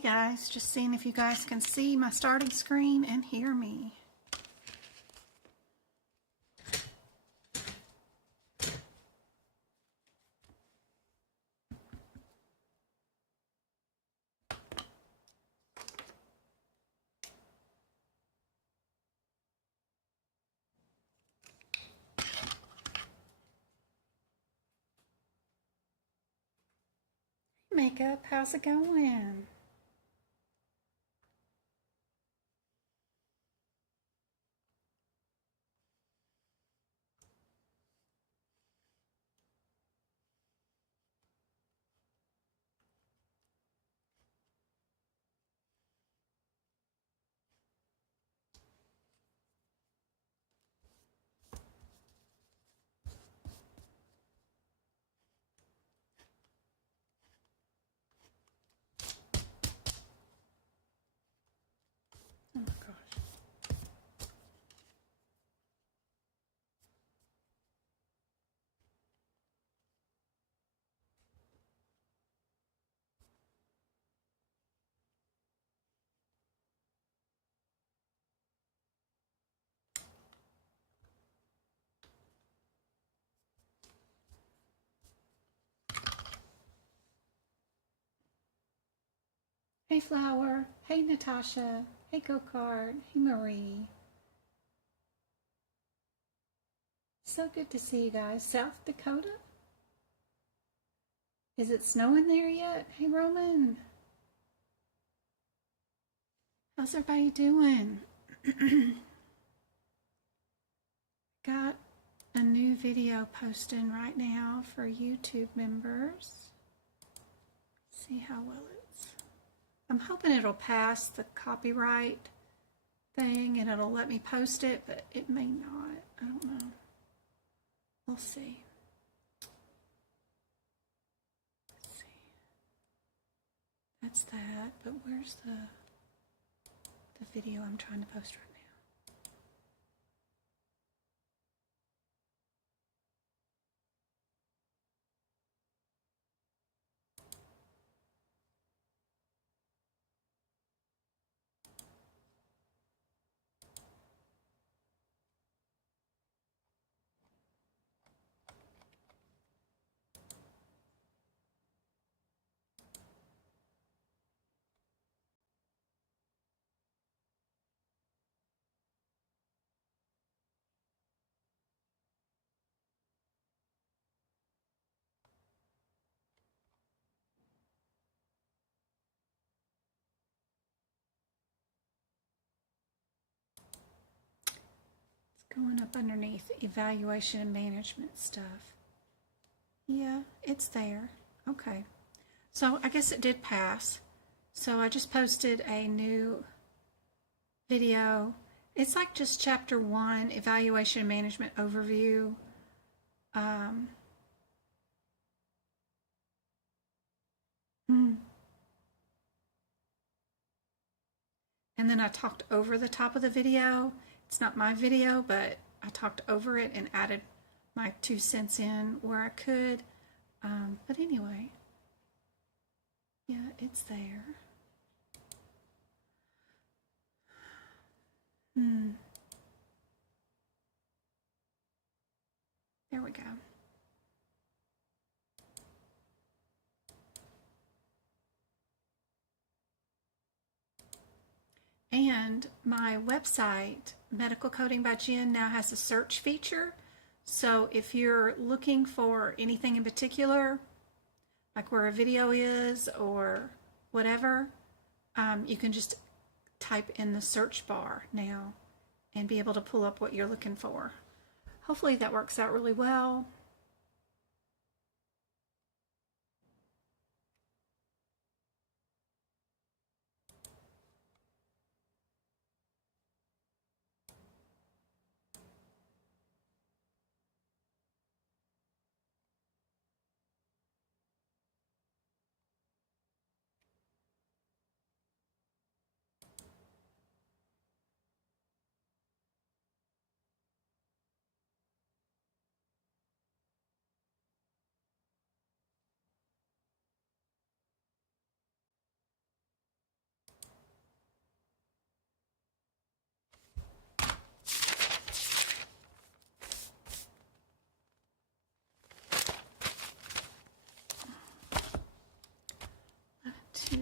Hey guys, just seeing if you guys can see my starting screen and hear me. Makeup, how's it going? Oh my gosh. Hey Flower, hey Natasha, hey Go-Kart, hey Marie. So good to see you guys. South Dakota? Is it snowing there yet? Hey Roman. How's everybody doing? Got a new video posting right now for YouTube members. See how well it's. I'm hoping it'll pass the copyright thing and it'll let me post it, but it may not. I don't know. We'll see. Let's see. That's that, but where's the video I'm trying to post right now? Going up underneath evaluation and management stuff. Yeah, it's there. Okay. So I guess it did pass. So I just posted a new video. It's like just chapter 1, evaluation and management overview. And then I talked over the top of the video. It's not my video, but I talked over it and added my 2 cents in where I could. But anyway, yeah, it's there. There we go. And my website, Medical Coding by Jen, now has a search feature. So if you're looking for anything in particular, like where a video is or whatever, you can just type in the search bar now and be able to pull up what you're looking for. Hopefully that works out really well.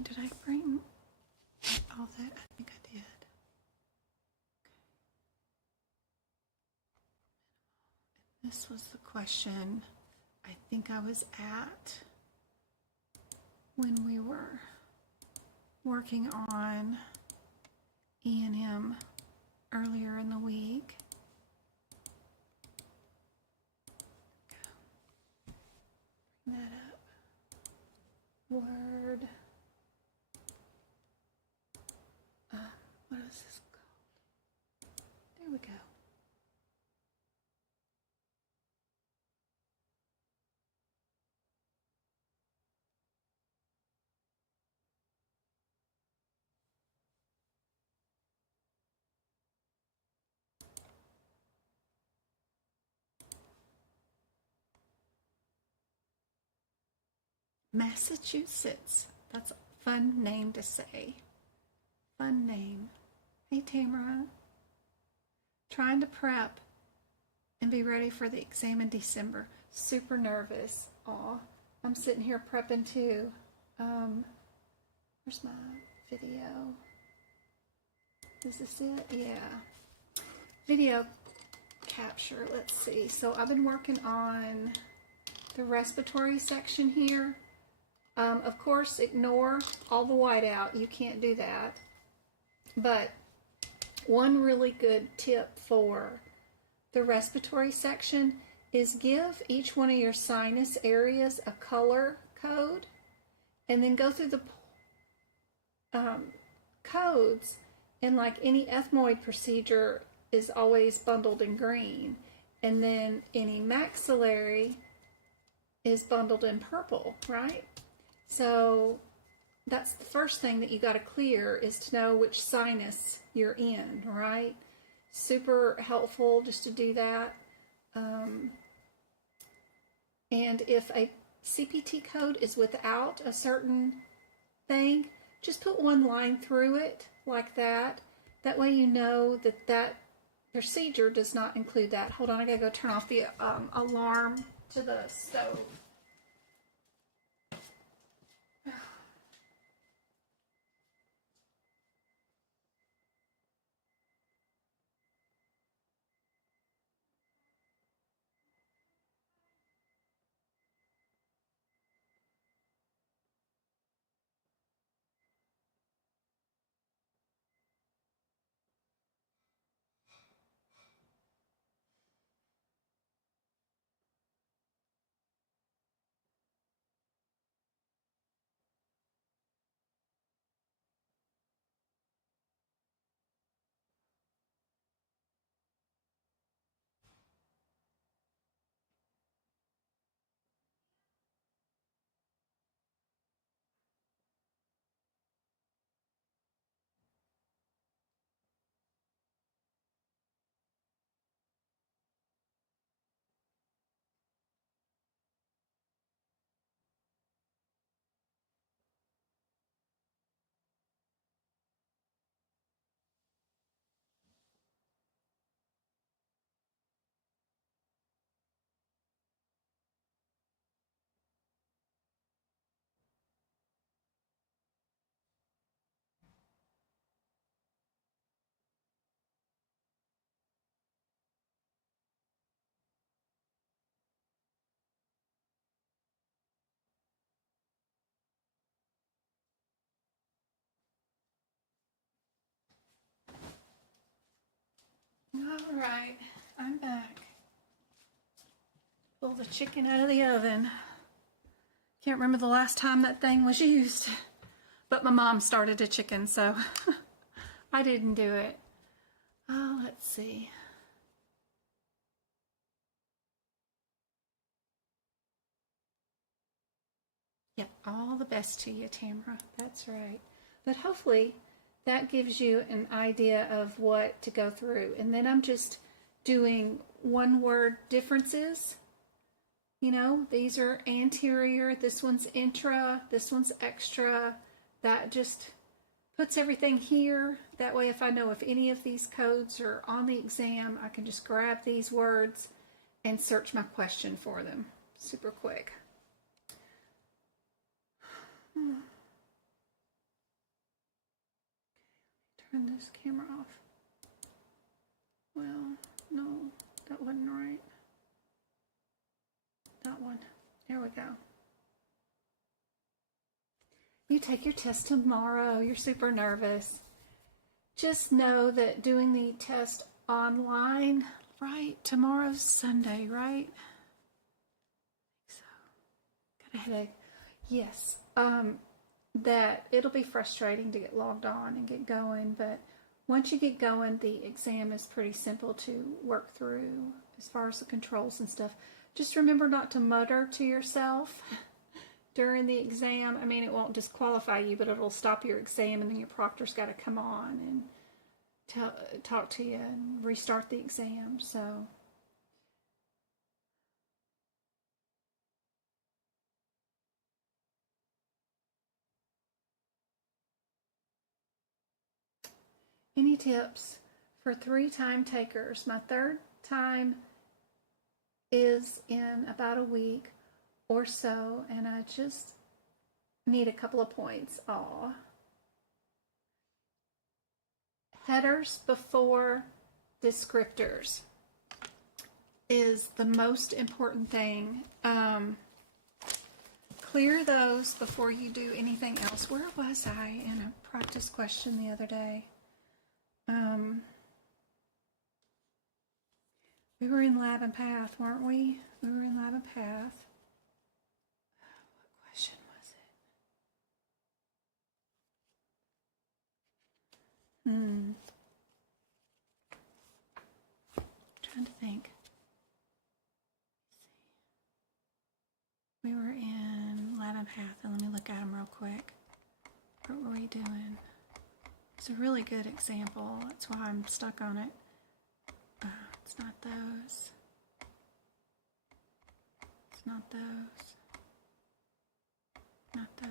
Did I bring all that? I think I did. This was the question I think I was at when we were working on E&M earlier in the week. Bring that up. Word. What is this called? There we go. Massachusetts. That's a fun name to say. Fun name. Hey, Tamara. Trying to prep and be ready for the exam in December. Super nervous. Aw, I'm sitting here prepping too. Where's my video? Is this it? Yeah. Video capture. Let's see. So I've been working on the respiratory section here. Of course, ignore all the whiteout. You can't do that. But one really good tip for the respiratory section is give each one of your sinus areas a color code, and then go through the codes, and like any ethmoid procedure is always bundled in green, and then any maxillary is bundled in purple, right? So that's the first thing that you got to clear, is to know which sinus you're in, right? Super helpful just to do that. And if a CPT code is without a certain thing, just put one line through it like that. That way you know that that procedure does not include that. Hold on, I gotta go turn off the alarm to the stove. All right, I'm back. Pull the chicken out of the oven. Can't remember the last time that thing was used, but my mom started a chicken, so I didn't do it. Oh, let's see. Yep, all the best to you, Tamara. That's right. But hopefully that gives you an idea of what to go through. And then I'm just doing one word differences. You know, these are anterior, this one's intra, this one's extra. That just puts everything here. That way, if I know if any of these codes are on the exam, I can just grab these words and search my question for them super quick. turn this camera off. Well, no, that wasn't right. That one. There we go. You take your test tomorrow. You're super nervous. Just know that doing the test online, right? Tomorrow's Sunday, right? So, got a headache. Yes. That it'll be frustrating to get logged on and get going, but once you get going, the exam is pretty simple to work through as far as the controls and stuff. Just remember not to mutter to yourself during the exam. I mean, it won't disqualify you, but it'll stop your exam, and then your proctor's got to come on and talk to you and restart the exam. So any tips for 3 time takers? My 3rd time is in about a week or so, and I just need a couple of points. Aw. Headers before descriptors is the most important thing. Clear those before you do anything else. Where was I in a practice question the other day? We were in Lab and Path, weren't we? We were in Lab and Path. What question was it? Trying to think. We were in Lab and Path, and let me look at them real quick. What were we doing? It's a really good example. That's why I'm stuck on it. It's not those. It's not those. Not those.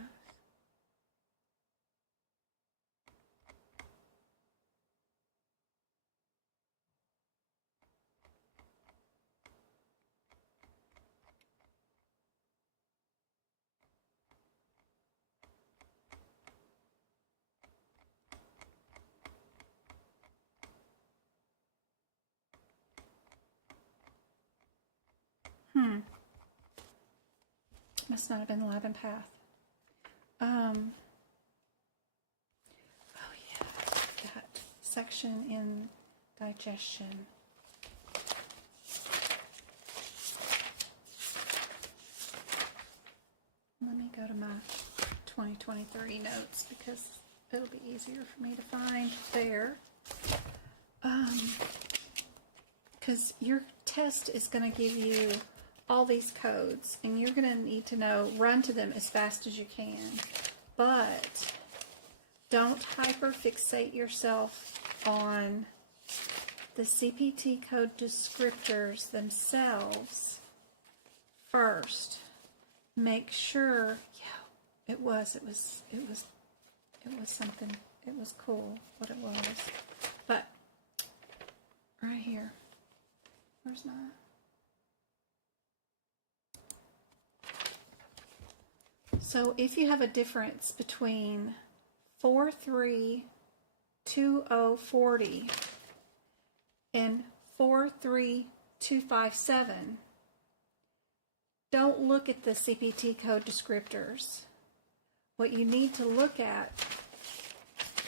Must not have been the Lab and Path. Oh yeah, that section in digestion. Let me go to my 2023 notes because it'll be easier for me to find there. Because your test is going to give you all these codes, and you're going to need to know, run to them as fast as you can. But don't hyperfixate yourself on the CPT code descriptors themselves first. Make sure, yeah, it was something, it was cool what it was. But right here, where's my... So if you have a difference between 432040 and 43257, don't look at the CPT code descriptors. What you need to look at,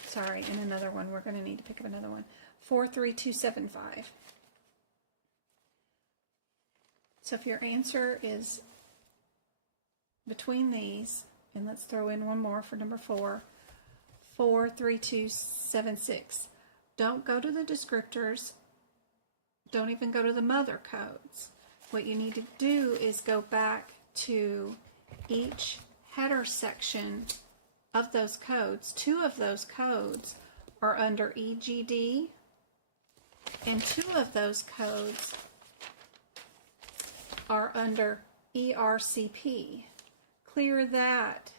sorry, in another one, we're going to need to pick up another one, 43275. So if your answer is between these, and let's throw in one more for number 4, 43276. Don't go to the descriptors. Don't even go to the mother codes. What you need to do is go back to each header section of those codes. 2 of those codes are under EGD, and 2 of those codes are under ERCP. Clear that,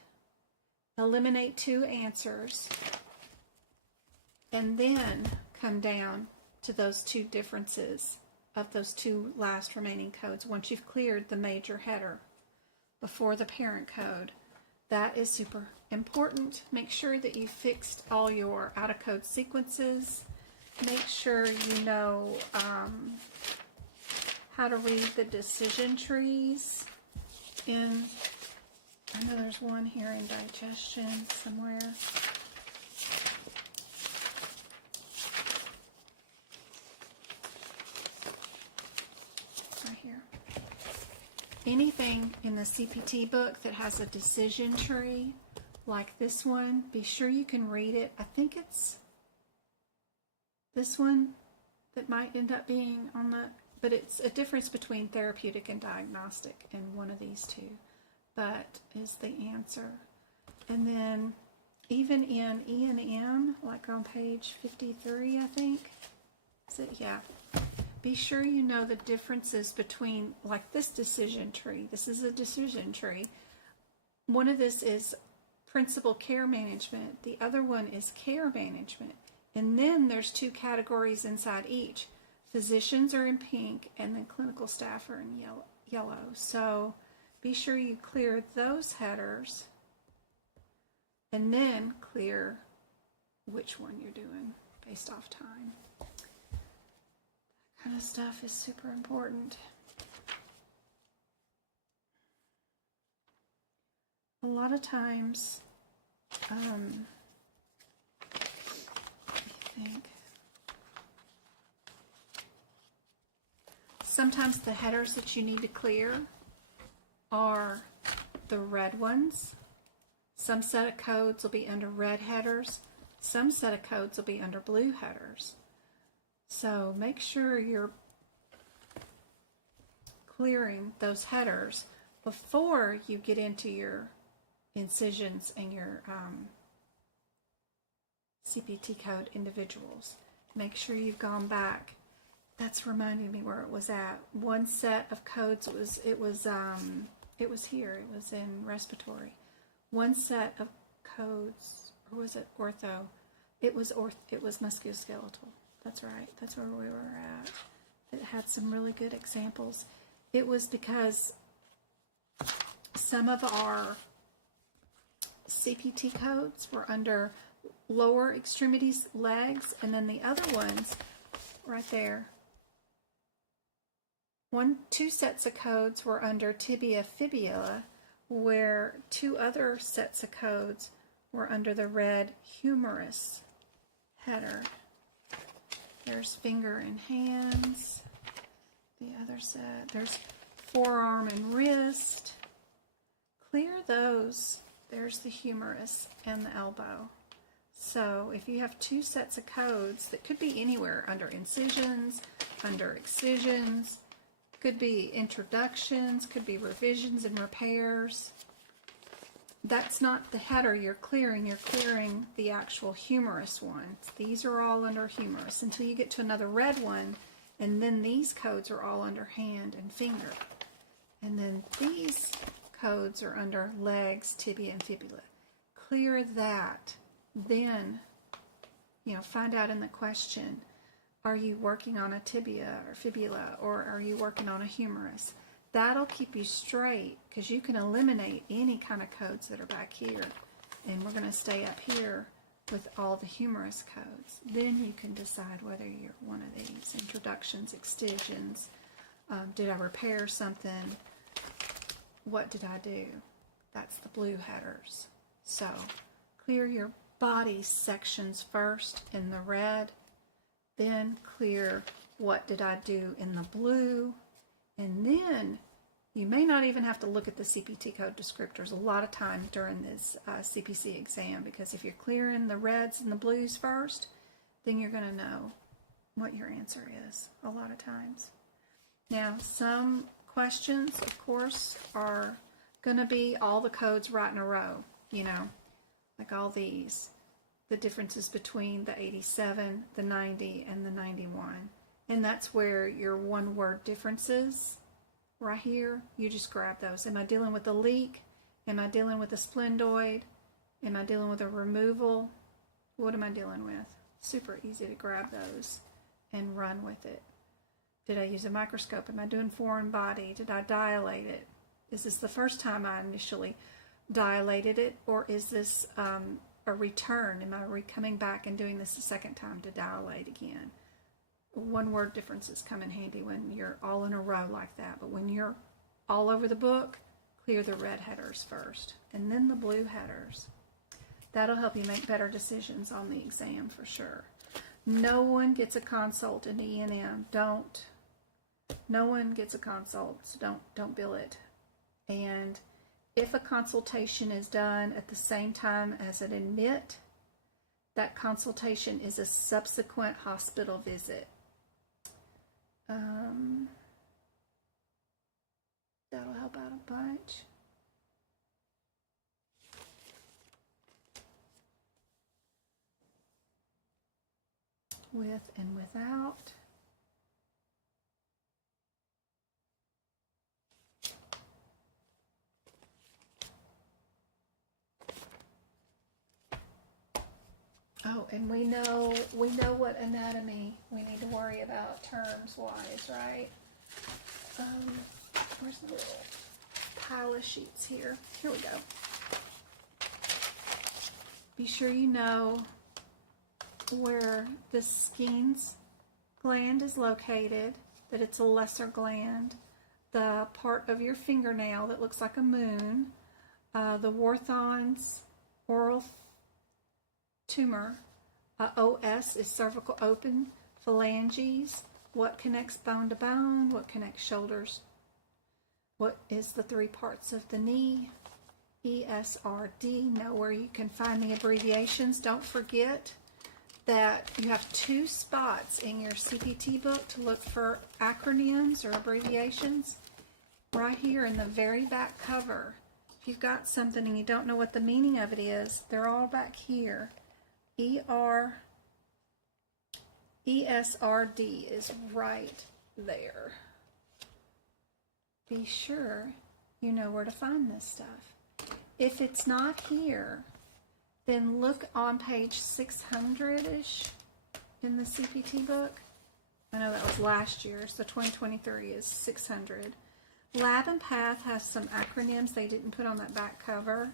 eliminate 2 answers, and then come down to those 2 differences of those 2 last remaining codes once you've cleared the major header before the parent code. That is super important. Make sure that you fixed all your out-of-code sequences. Make sure you know how to read the decision trees in, I know there's one here in digestion somewhere. Right here. Anything in the CPT book that has a decision tree, like this one, be sure you can read it. I think it's this one that might end up being on the, but it's a difference between therapeutic and diagnostic in one of these two, but is the answer. And then even in E&M, like on page 53, I think, is it? Yeah. Be sure you know the differences between, like this decision tree. This is a decision tree. One of this is principal care management. The other one is care management. And then there's two categories inside each. Physicians are in pink, and then clinical staff are in yellow. So be sure you clear those headers, and then clear which one you're doing based off time. That kind of stuff is super important. A lot of times, I think sometimes the headers that you need to clear are the red ones. Some set of codes will be under red headers. Some set of codes will be under blue headers. So make sure you're clearing those headers before you get into your incisions and your CPT code individuals. Make sure you've gone back. That's reminding me where it was at. One set of codes it was here. It was in respiratory. One set of codes, or was it ortho? It was musculoskeletal. That's right. That's where we were at. It had some really good examples. It was because some of our CPT codes were under lower extremities, legs, and then the other ones right there. Two sets of codes were under tibia, fibula, where two other sets of codes were under the red humerus header. There's finger and hands. The other set, there's forearm and wrist. Clear those. There's the humerus and the elbow. So if you have two sets of codes that could be anywhere, under incisions, under excisions, could be introductions, could be revisions and repairs. That's not the header you're clearing the actual humerus one. These are all under humerus until you get to another red one, and then these codes are all under hand and finger. And then these codes are under legs, tibia, and fibula. Clear that. Then, find out in the question, are you working on a tibia or fibula, or are you working on a humerus? That'll keep you straight, because you can eliminate any kind of codes that are back here. And we're going to stay up here with all the humerus codes. Then you can decide whether you're one of these. Introductions, excisions, did I repair something? What did I do? That's the blue headers. So clear your body sections first in the red, then clear what did I do in the blue, and then you may not even have to look at the CPT code descriptors a lot of times during this CPC exam, because if you're clearing the reds and the blues first, then you're going to know what your answer is a lot of times. Now, some questions, of course, are going to be all the codes right in a row, like all these, the differences between the 87, the 90, and the 91. And that's where your one-word differences, right here, you just grab those. Am I dealing with a leak? Am I dealing with a splendoid? Am I dealing with a removal? What am I dealing with? Super easy to grab those and run with it. Did I use a microscope? Am I doing foreign body? Did I dilate it? Is this the first time I initially dilated it, or is this a return? Am I coming back and doing this a second time to dilate again? One word differences come in handy when you're all in a row like that, but when you're all over the book, clear the red headers first and then the blue headers. That'll help you make better decisions on the exam for sure. No one gets a consult in E&M. Don't. No one gets a consult, so don't bill it. And if a consultation is done at the same time as an admit, that consultation is a subsequent hospital visit. That'll help out a bunch. With and without. Oh, and we know what anatomy we need to worry about terms wise, right? Where's the little pile of sheets here? Here we go. Be sure you know where the Skene's gland is located, that it's a lesser gland, the part of your fingernail that looks like a moon, the Warthan's oral tumor, OS is cervical open, phalanges, what connects bone to bone, what connects shoulders, what is the three parts of the knee, ESRD, know where you can find the abbreviations. Don't forget that you have 2 spots in your CPT book to look for acronyms or abbreviations. Right here in the very back cover. If you've got something and you don't know what the meaning of it is, they're all back here. ESRD is right there. Be sure you know where to find this stuff. If it's not here, then look on page 600-ish in the CPT book. I know that was last year, so 2023 is 600. Lab and Path has some acronyms they didn't put on that back cover,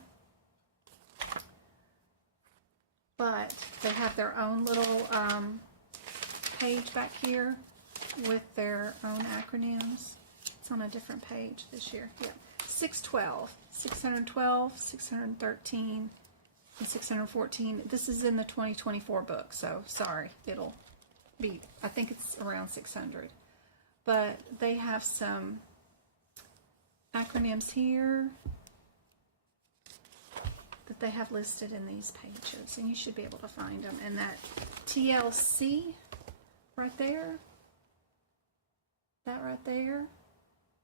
but they have their own little page back here with their own acronyms. It's on a different page this year. Yeah, 612, 612, 613, and 614. This is in the 2024 book, so sorry, it'll be, I think it's around 600. But they have some acronyms here that they have listed in these pages, and you should be able to find them. And that TLC right there, that right there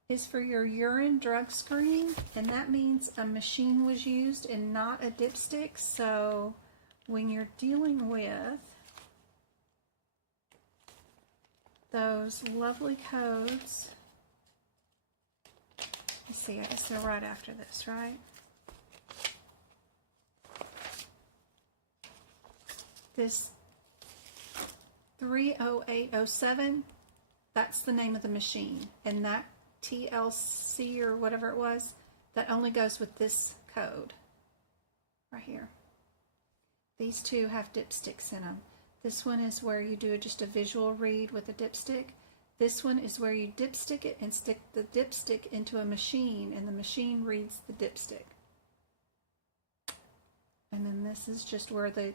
is for your urine drug screen, and that means a machine was used and not a dipstick. So when you're dealing with those lovely codes, let's see, I guess they're right after this, right? This 30807, that's the name of the machine, and that TLC or whatever it was, that only goes with this code right here. These two have dipsticks in them. This one is where you do just a visual read with a dipstick. This one is where you dipstick it and stick the dipstick into a machine, and the machine reads the dipstick. And then this is just where the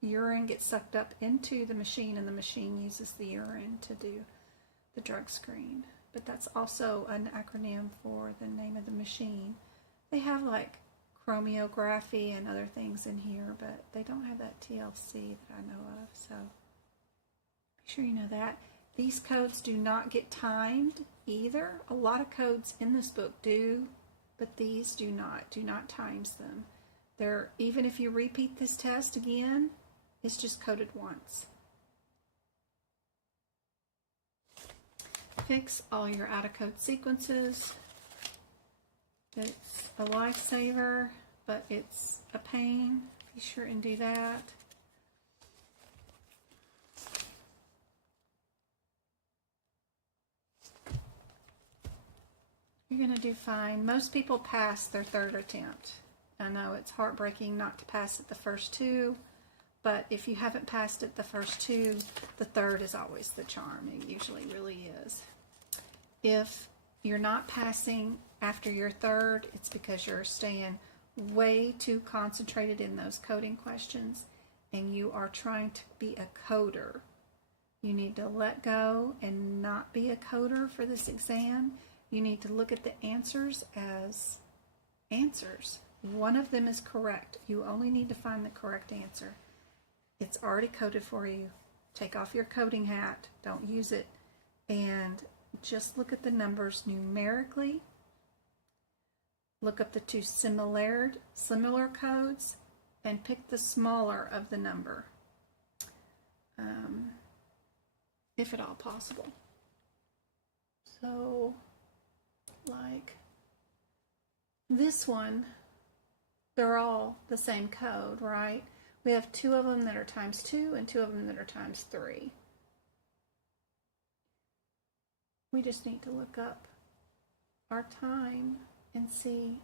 urine gets sucked up into the machine, and the machine uses the urine to do the drug screen. But that's also an acronym for the name of the machine. They have like chromiography and other things in here, but they don't have that TLC that I know of, so be sure you know that. These codes do not get timed either. A lot of codes in this book do, but these do not times them. They're, even if you repeat this test again, it's just coded once. Fix all your out-of-code sequences. It's a lifesaver, but it's a pain. Be sure and do that. You're going to do fine. Most people pass their third attempt. I know it's heartbreaking not to pass it the first two, but if you haven't passed it the first two, the third is always the charm. It usually really is. If you're not passing after your third, it's because you're staying way too concentrated in those coding questions and you are trying to be a coder. You need to let go and not be a coder for this exam. You need to look at the answers as answers. One of them is correct. You only need to find the correct answer. It's already coded for you. Take off your coding hat. Don't use it. And just look at the numbers numerically. Look up the two similar codes and pick the smaller of the number, if at all possible. So, like this one, they're all the same code, right? We have two of them that are times 2 and two of them that are times 3. We just need to look up our time and see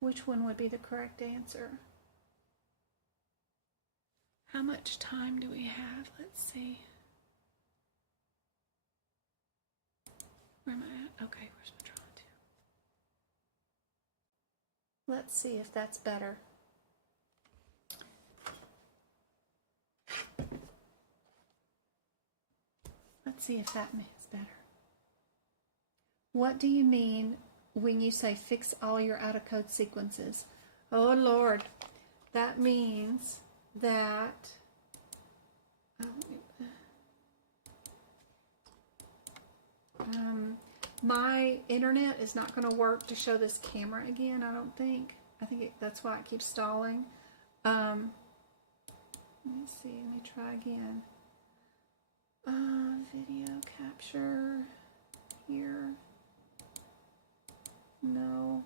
which one would be the correct answer. How much time do we have? Let's see. Where am I at? Okay, where's my drawing to? Let's see if that's better. Let's see if that is better. What do you mean when you say fix all your out-of-code sequences? Oh Lord, that means that my internet is not going to work to show this camera again, I don't think. I think that's why it keeps stalling. Let me see, let me try again. Video capture here. No,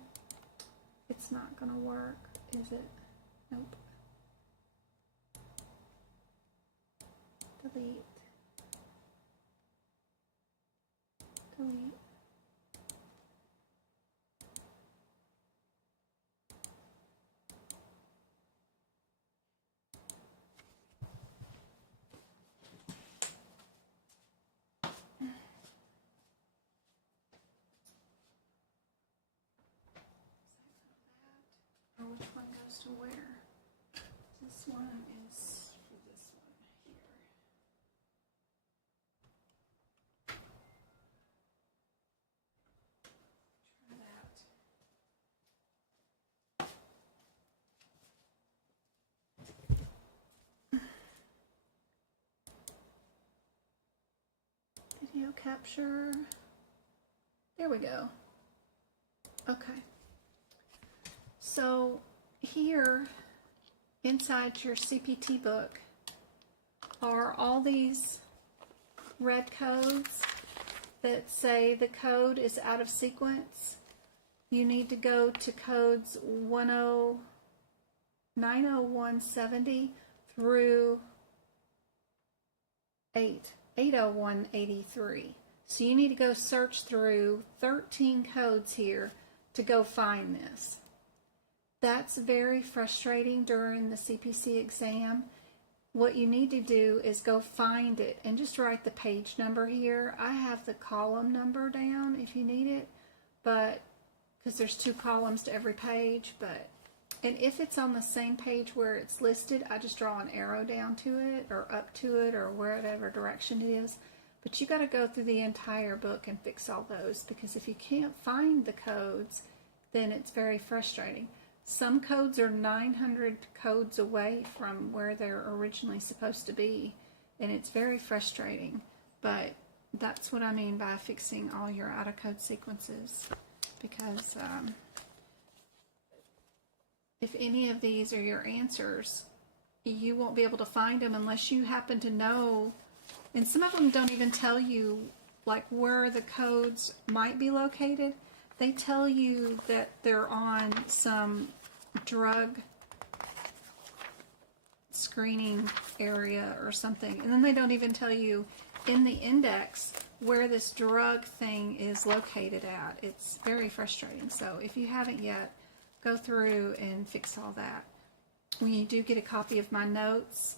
it's not gonna work, is it? Nope. Delete. Delete. Which one goes to where? This one is for this one here. Try that. Video capture. There we go. Okay. So here inside your CPT book are all these red codes that say the code is out of sequence. You need to go to codes 90170 through 80183. So you need to go search through 13 codes here to go find this. That's very frustrating during the CPC exam. What you need to do is go find it and just write the page number here. I have the column number down if you need it, but because there's 2 columns to every page, and if it's on the same page where it's listed, I just draw an arrow down to it or up to it or wherever direction it is. But you got to go through the entire book and fix all those, because if you can't find the codes, then it's very frustrating. Some codes are 900 codes away from where they're originally supposed to be, and it's very frustrating. But that's what I mean by fixing all your out-of-code sequences, because if any of these are your answers, you won't be able to find them unless you happen to know. And some of them don't even tell you like where the codes might be located. They tell you that they're on some drug screening area or something, and then they don't even tell you in the index where this drug thing is located at. It's very frustrating. So if you haven't yet, go through and fix all that. When you do get a copy of my notes,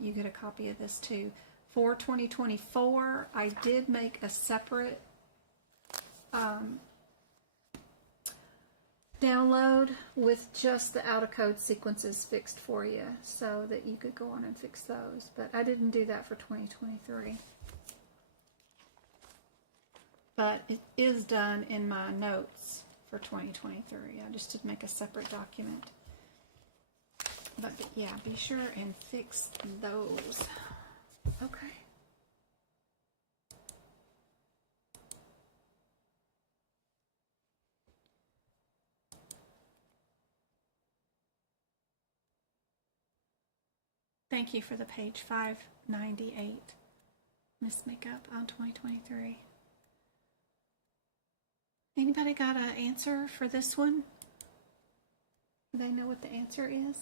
you get a copy of this too. For 2024, I did make a separate download with just the out-of-code sequences fixed for you so that you could go on and fix those. But I didn't do that for 2023. But it is done in my notes for 2023. I just did make a separate document. But yeah, be sure and fix those. Okay. Thank you for the page 598. Miss Makeup on 2023. Anybody got an answer for this one? Do they know what the answer is?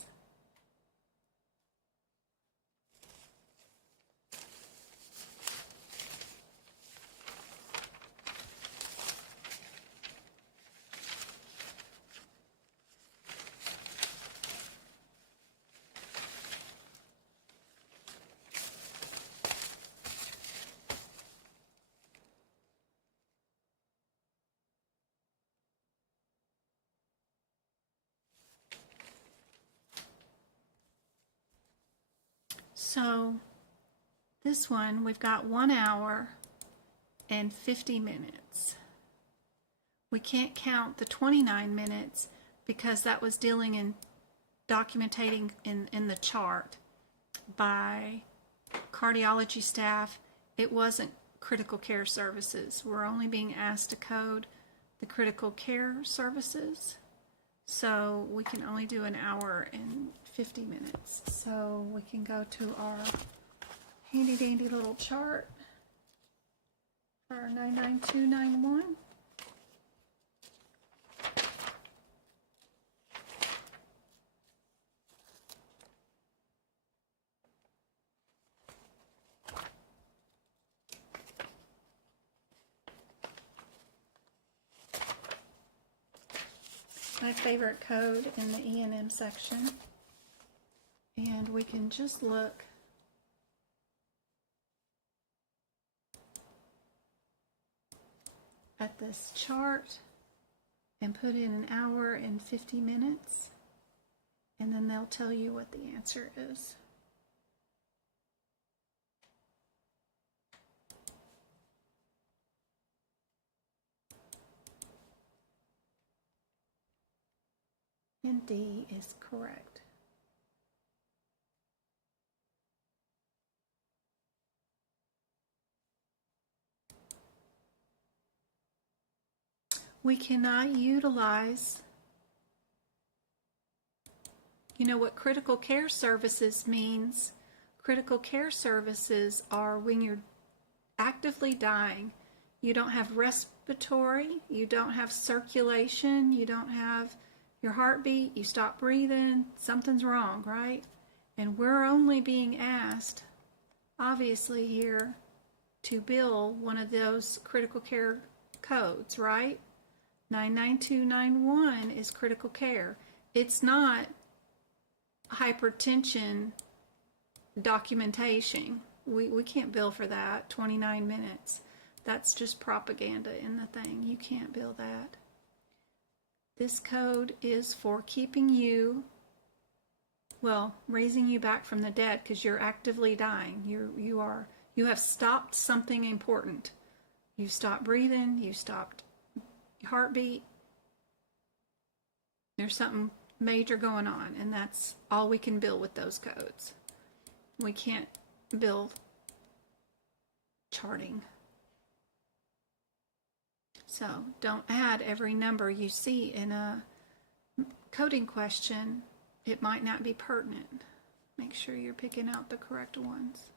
So this one, we've got 1 hour and 50 minutes. We can't count the 29 minutes because that was dealing in documenting in the chart by cardiology staff. It wasn't critical care services. We're only being asked to code the critical care services. So we can only do 1 hour and 50 minutes. So we can go to our handy dandy little chart for our 99291. My favorite code in the E&M section. And we can just look at this chart and put in 1 hour and 50 minutes, and then they'll tell you what the answer is. And D is correct. We cannot utilize, you know what critical care services means? Critical care services are when you're actively dying. You don't have respiratory, you don't have circulation, you don't have your heartbeat, you stop breathing, something's wrong, right? And we're only being asked, obviously here, to bill one of those critical care codes, right? 99291 is critical care. It's not hypertension documentation. We can't bill for that, 29 minutes. That's just propaganda in the thing. You can't bill that. This code is for keeping you, well, raising you back from the dead because you're actively dying. You have stopped something important. You stopped breathing, you stopped heartbeat, there's something major going on, and that's all we can bill with those codes. We can't bill charting. So don't add every number you see in a coding question. It might not be pertinent. Make sure you're picking out the correct ones.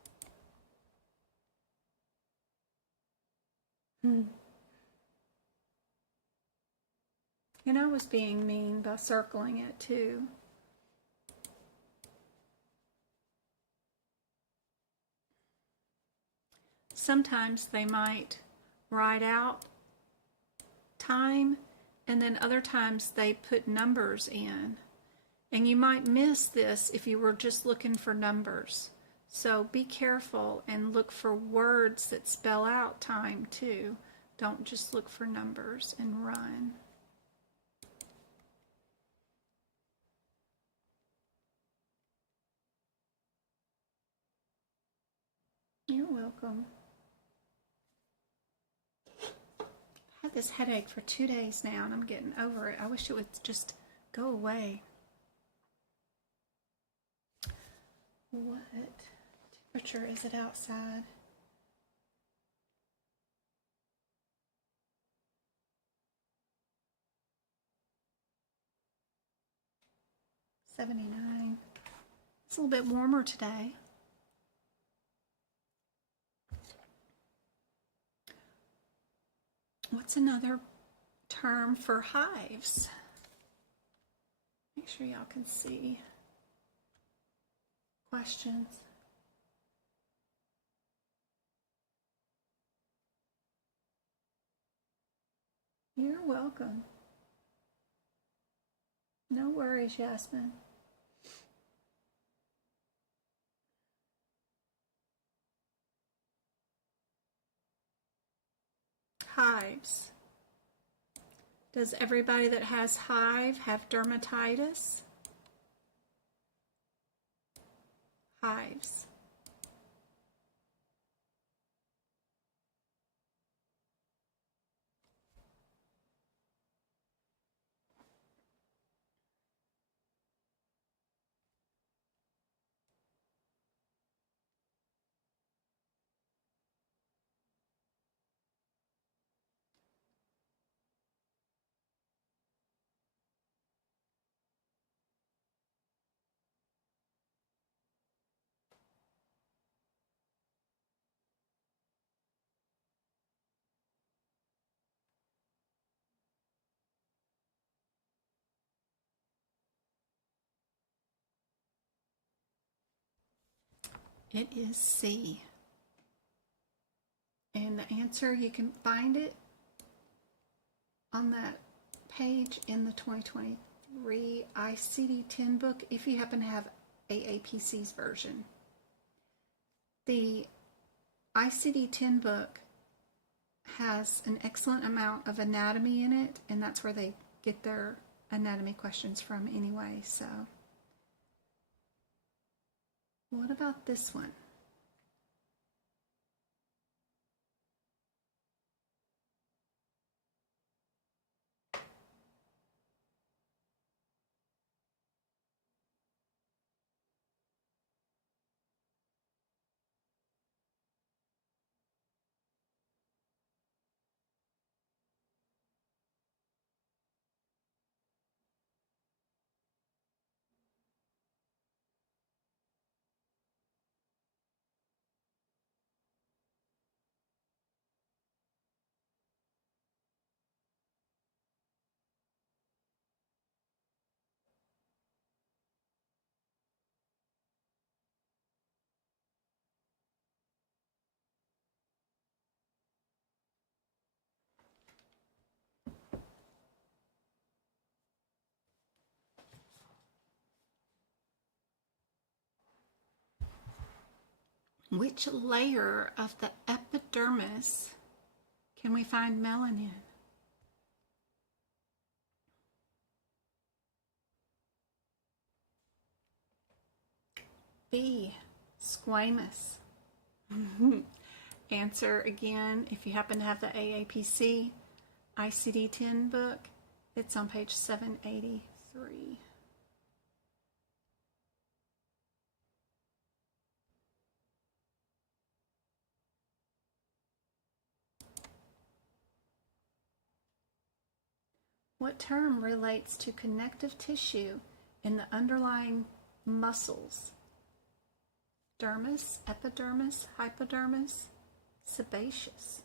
And I was being mean by circling it too. Sometimes they might write out time and then other times they put numbers in. And you might miss this if you were just looking for numbers. So be careful and look for words that spell out time too. Don't just look for numbers and run. You're welcome. I've had this headache for 2 days now and I'm getting over it. I wish it would just go away. What temperature is it outside? $79. It's a little bit warmer today. What's another term for hives? Make sure y'all can see. Questions? You're welcome. No worries, Yasmin. Hives. Does everybody that has hive have dermatitis? Hives. It is C. And the answer, you can find it on that page in the 2023 ICD-10 book if you happen to have AAPC's version. The ICD-10 book has an excellent amount of anatomy in it, and that's where they get their anatomy questions from anyway. So what about this one? Which layer of the epidermis can we find melanin? B, squamous. Answer again, if you happen to have the AAPC ICD-10 book, it's on page 783. What term relates to connective tissue in the underlying muscles? Dermis, epidermis, hypodermis, sebaceous.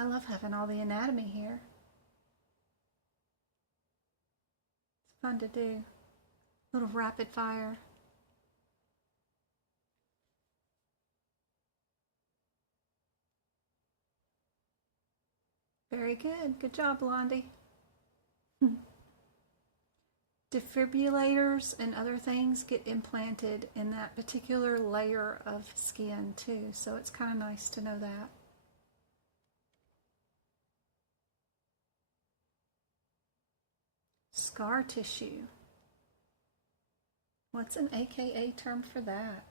I love having all the anatomy here. It's fun to do. A little rapid fire. Very good. Good job, Blondie. Defibrillators and other things get implanted in that particular layer of skin too, so it's kind of nice to know that. Scar tissue. What's an AKA term for that?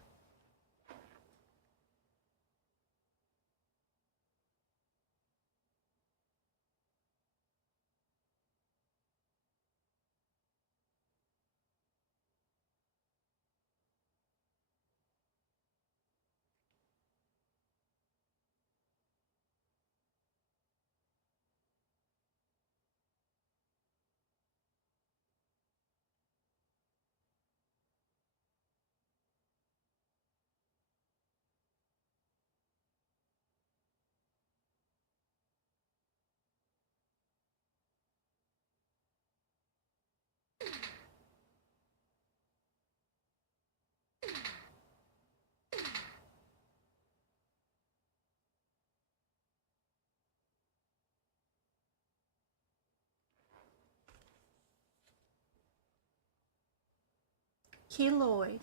Keloid.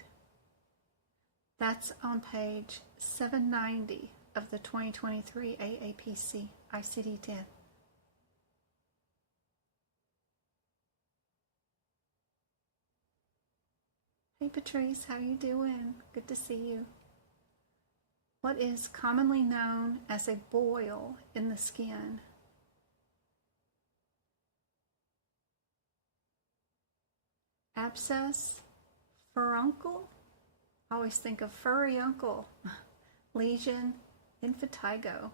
That's on page 790 of the 2023 AAPC ICD-10. Hey Patrice, how you doing? Good to see you. What is commonly known as a boil in the skin? Abscess? Furuncle? I always think of furry uncle. Lesion? Impetigo.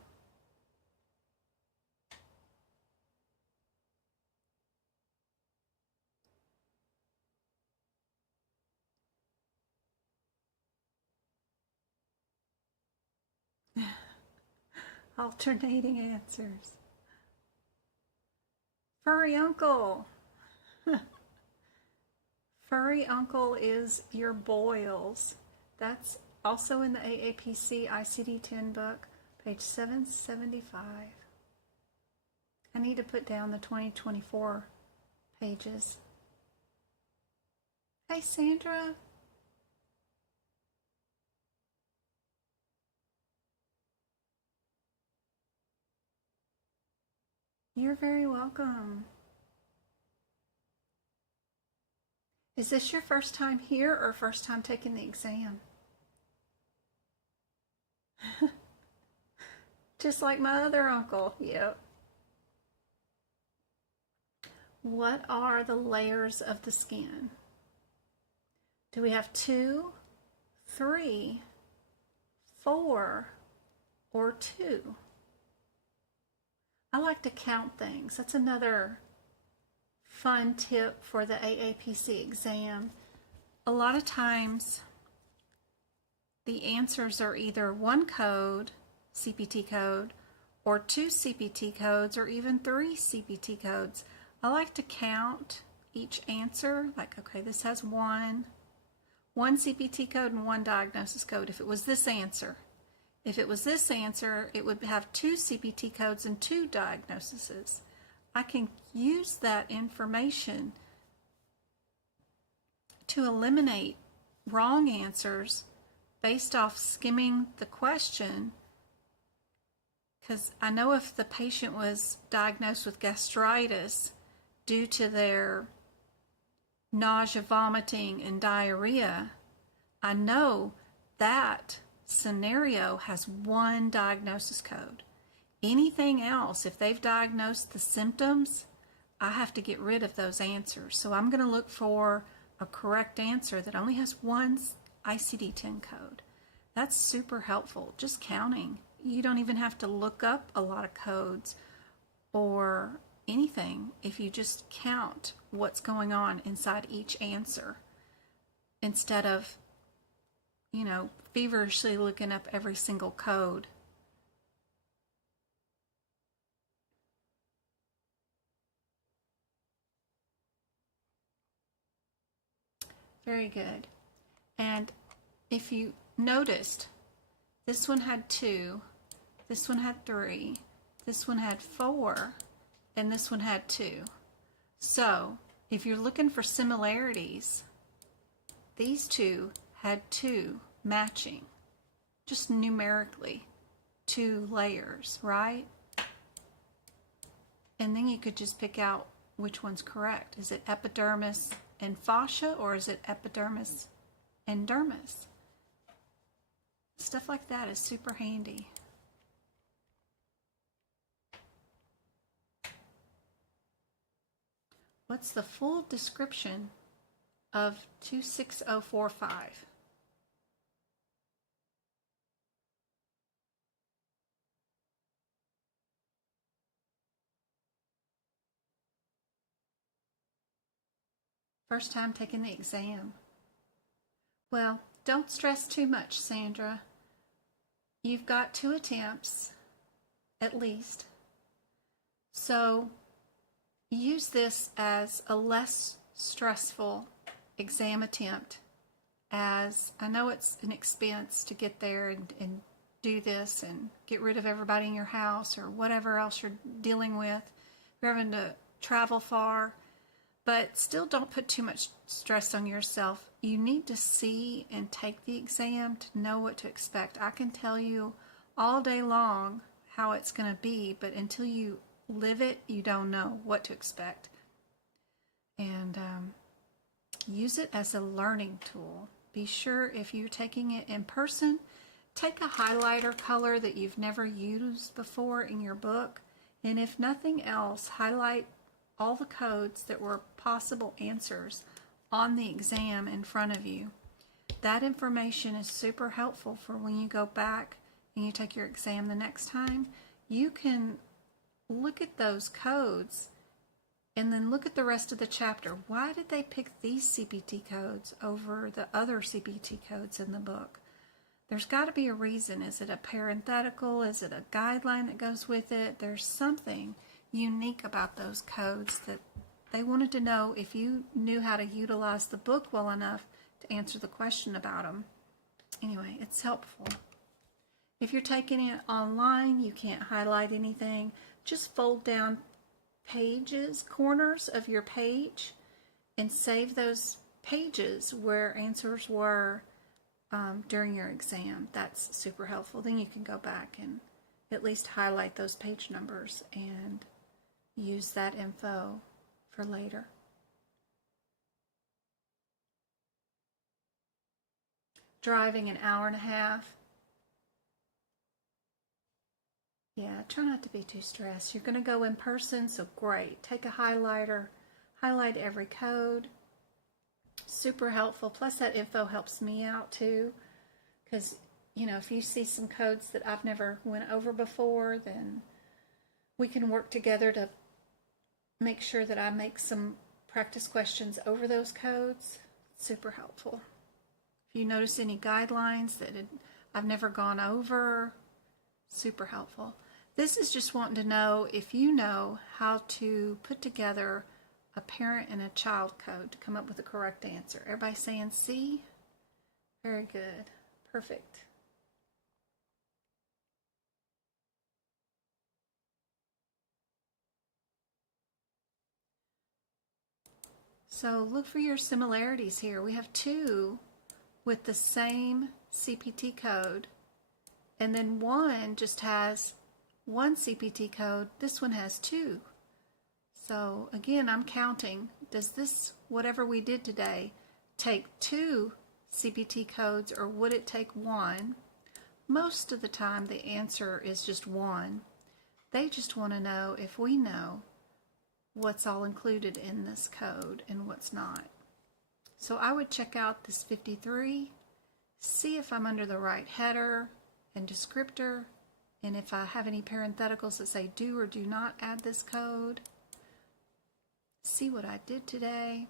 Alternating answers. Furry uncle. Furry uncle is your boils. That's also in the AAPC ICD-10 book, page 775. I need to put down the 2024 pages. Hey Sandra. You're very welcome. Is this your first time here or first time taking the exam? Just like my other uncle, yep. What are the layers of the skin? Do we have 2, 3, 4, or 2? I like to count things. That's another fun tip for the AAPC exam. A lot of times the answers are either 1 code, CPT code, or 2 CPT codes, or even 3 CPT codes. I like to count each answer, like, okay, this has one CPT code and 1 diagnosis code. If it was this answer, it would have 2 CPT codes and 2 diagnoses. I can use that information to eliminate wrong answers based off skimming the question, because I know if the patient was diagnosed with gastritis due to their nausea, vomiting, and diarrhea, I know that scenario has 1 diagnosis code. Anything else, if they've diagnosed the symptoms, I have to get rid of those answers. So I'm going to look for a correct answer that only has 1 ICD-10 code. That's super helpful, just counting. You don't even have to look up a lot of codes or anything if you just count what's going on inside each answer instead of, feverishly looking up every single code. Very good. And if you noticed, this one had 2, this one had 3, this one had 4, and this one had 2. So if you're looking for similarities, these two had 2 matching, just numerically, 2 layers, right? And then you could just pick out which one's correct. Is it epidermis and fascia, or is it epidermis and dermis? Stuff like that is super handy. What's the full description of 26045? First time taking the exam. Well, don't stress too much, Sandra. You've got 2 attempts, at least. So use this as a less stressful exam attempt, as I know it's an expense to get there and do this and get rid of everybody in your house or whatever else you're dealing with. You're having to travel far. But still, don't put too much stress on yourself. You need to see and take the exam to know what to expect. I can tell you all day long how it's going to be, but until you live it, you don't know what to expect. And use it as a learning tool. Be sure, if you're taking it in person, take a highlighter color that you've never used before in your book. And if nothing else, highlight all the codes that were possible answers on the exam in front of you. That information is super helpful for when you go back and you take your exam the next time. You can look at those codes and then look at the rest of the chapter. Why did they pick these CPT codes over the other CPT codes in the book? There's got to be a reason. Is it a parenthetical? Is it a guideline that goes with it? There's something unique about those codes that they wanted to know if you knew how to utilize the book well enough to answer the question about them. Anyway, it's helpful. If you're taking it online, you can't highlight anything. Just fold down pages, corners of your page, and save those pages where answers were during your exam. That's super helpful. Then you can go back and at least highlight those page numbers and use that info for later. Driving an hour and a half. Yeah, try not to be too stressed. You're going to go in person, so great. Take a highlighter, highlight every code. Super helpful. Plus that info helps me out too, because you know, if you see some codes that I've never went over before, then we can work together to make sure that I make some practice questions over those codes. Super helpful. If you notice any guidelines that I've never gone over, super helpful. This is just wanting to know if you know how to put together a parent and a child code to come up with the correct answer. Everybody saying C? Very good. Perfect. So look for your similarities here. We have 2 with the same CPT code, and then one just has 1 CPT code. This one has 2. So again, I'm counting. Does this, whatever we did today, take 2 CPT codes, or would it take 1? Most of the time the answer is just 1. They just want to know if we know what's all included in this code and what's not. So I would check out this 53, see if I'm under the right header and descriptor, and if I have any parentheticals that say do or do not add this code. See what I did today.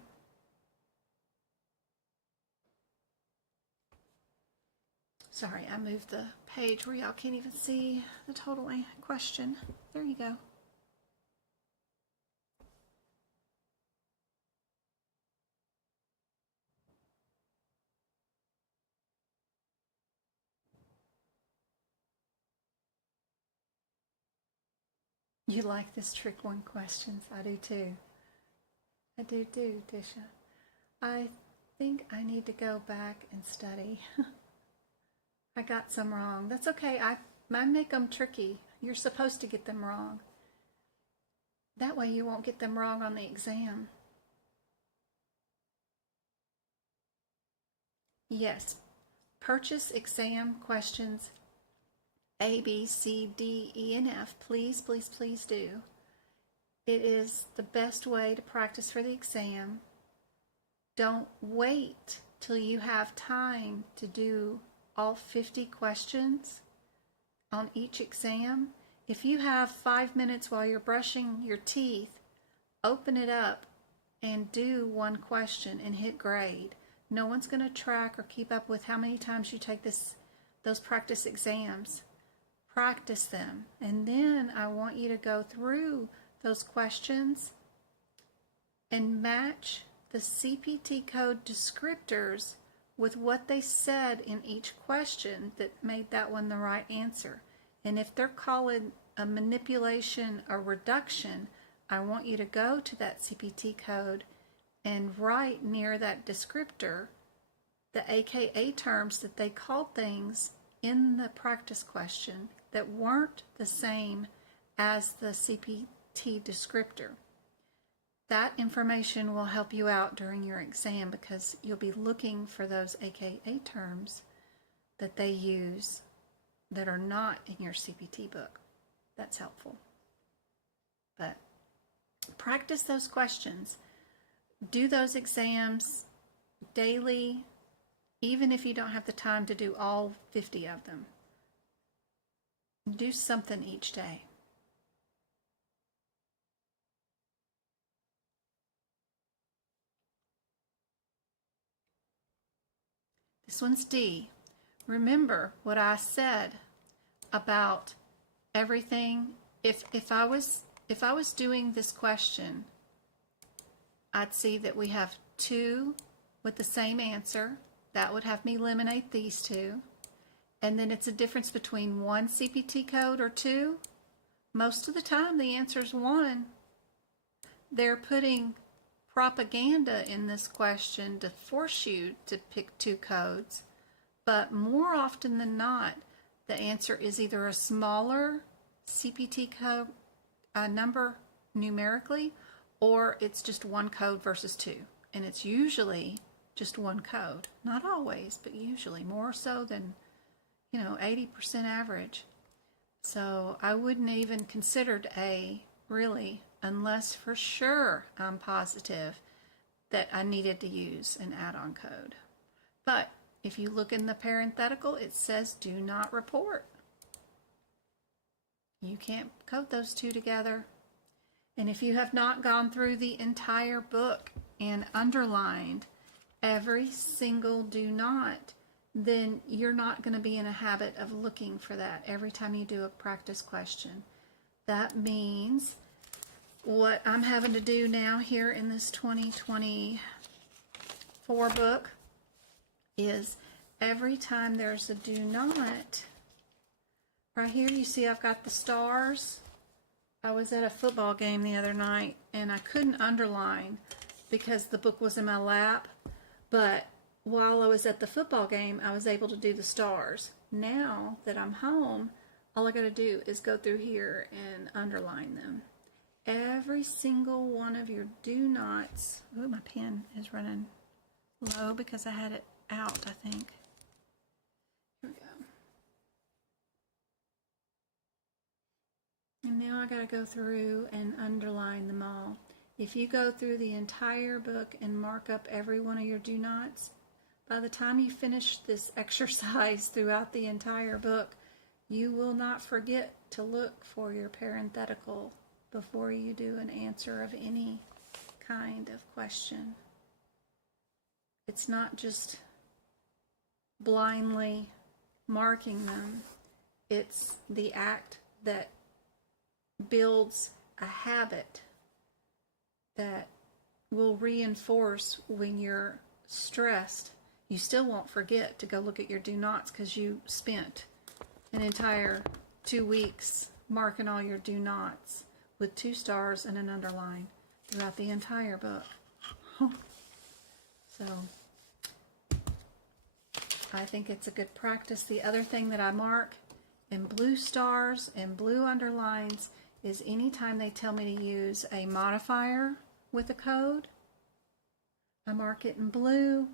Sorry, I moved the page where y'all can't even see the total question. There you go. You like this trick one questions? I do too. I do too, Tisha. I think I need to go back and study. I got some wrong. That's okay. I make them tricky. You're supposed to get them wrong. That way you won't get them wrong on the exam. Yes. Purchase exam questions A, B, C, D, E, and F. Please, please, please do. It is the best way to practice for the exam. Don't wait till you have time to do all 50 questions on each exam. If you have 5 minutes while you're brushing your teeth, open it up and do one question and hit grade. No one's going to track or keep up with how many times you take those practice exams. Practice them. And then I want you to go through those questions and match the CPT code descriptors with what they said in each question that made that one the right answer. And if they're calling a manipulation or reduction, I want you to go to that CPT code and write near that descriptor the AKA terms that they called things in the practice question that weren't the same as the CPT descriptor. That information will help you out during your exam because you'll be looking for those AKA terms that they use that are not in your CPT book. That's helpful. But practice those questions. Do those exams daily, even if you don't have the time to do all 50 of them. Do something each day. This one's D. Remember what I said about everything. If I was doing this question, I'd see that we have 2 with the same answer. That would have me eliminate these 2. And then it's a difference between 1 CPT code or 2. Most of the time the answer is 1. They're putting propaganda in this question to force you to pick 2 codes. But more often than not, the answer is either a smaller CPT code number numerically, or it's just 1 code versus 2. And it's usually just 1 code. Not always, but usually. More so than, 80% average. So I wouldn't even considered A, really, unless for sure I'm positive that I needed to use an add-on code. But if you look in the parenthetical, it says do not report. You can't code those 2 together. And if you have not gone through the entire book and underlined every single do not, then you're not going to be in a habit of looking for that every time you do a practice question. That means what I'm having to do now here in this 2024 book is every time there's a do not, right here you see I've got the stars. I was at a football game the other night and I couldn't underline because the book was in my lap, but while I was at the football game I was able to do the stars. Now that I'm home, all I got to do is go through here and underline them. Every single one of your do nots. Oh, my pen is running low because I had it out, I think. Here we go. And now I got to go through and underline them all. If you go through the entire book and mark up every one of your do nots, by the time you finish this exercise throughout the entire book, you will not forget to look for your parenthetical before you do an answer of any kind of question. It's not just blindly marking them. It's the act that builds a habit that will reinforce when you're stressed. You still won't forget to go look at your do nots because you spent an entire 2 weeks marking all your do nots. with 2 stars and an underline throughout the entire book. So I think it's a good practice. The other thing that I mark in blue stars and blue underlines is anytime they tell me to use a modifier with a code, I mark it in blue.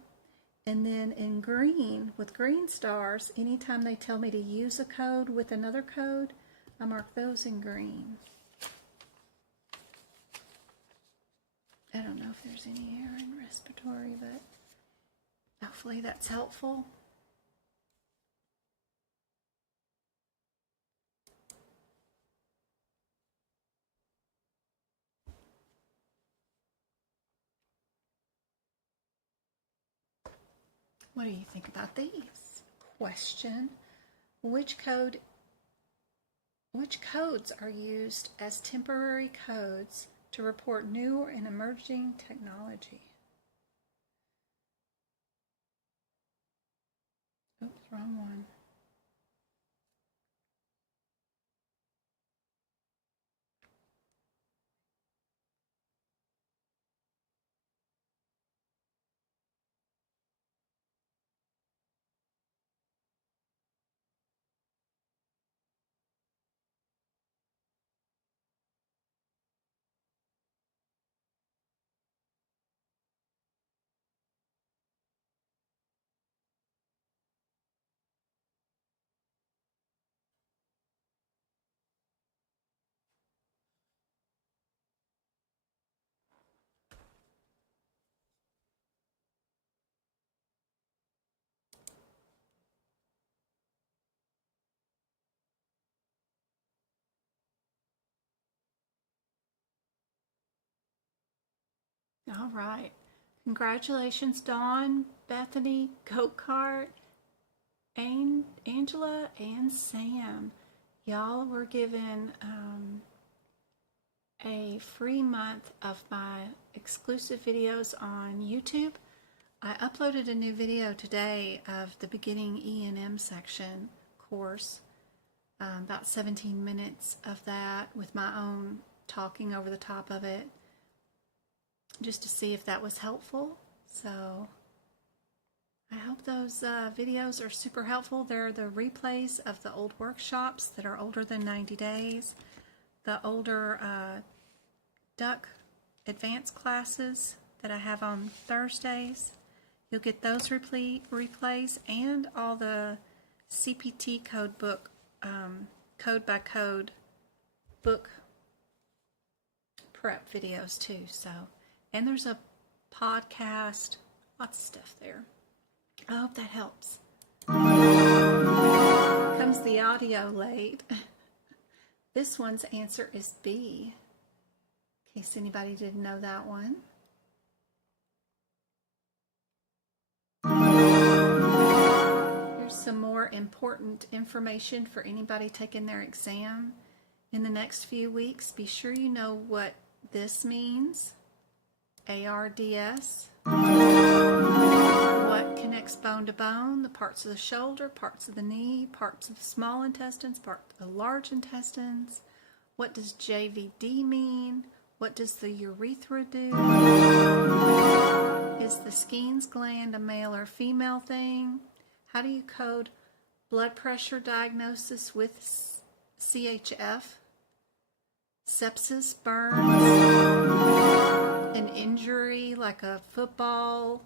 And then in green, with green stars, anytime they tell me to use a code with another code, I mark those in green. I don't know if there's any air in respiratory, but hopefully that's helpful. What do you think about these? Question: Which codes are used as temporary codes to report new and emerging technology? Oops, wrong one. All right. Congratulations, Dawn, Bethany, Go-Kart, Angela, and Sam. Y'all were given a free month of my exclusive videos on YouTube. I uploaded a new video today of the beginning E&M section course, about 17 minutes of that with my own talking over the top of it, just to see if that was helpful. So I hope those videos are super helpful. They're the replays of the old workshops that are older than 90 days, the older duck advanced classes that I have on Thursdays. You'll get those replays and all the CPT code book, code by code book prep videos too. So, and there's a podcast, lots of stuff there. I hope that helps. Comes the audio late. This one's answer is B, in case anybody didn't know that one. Here's some more important information for anybody taking their exam in the next few weeks. Be sure you know what this means. ARDS. What connects bone to bone? The parts of the shoulder, parts of the knee, parts of the small intestines, parts of the large intestines. What does JVD mean? What does the urethra do? Is the Skene's gland a male or female thing? How do you code blood pressure diagnosis with CHF? Sepsis, burns, an injury like a football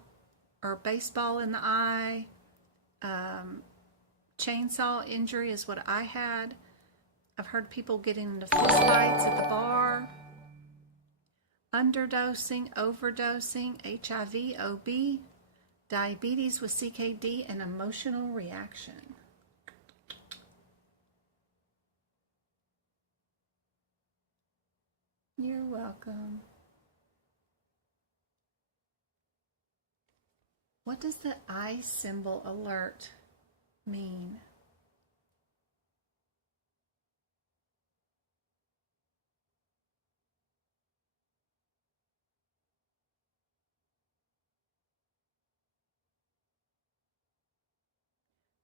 or baseball in the eye, chainsaw injury is what I had. I've heard people getting into fist fights at the bar. Underdosing, overdosing, HIV, OB, diabetes with CKD, and emotional reaction. You're welcome. What does the I symbol alert mean?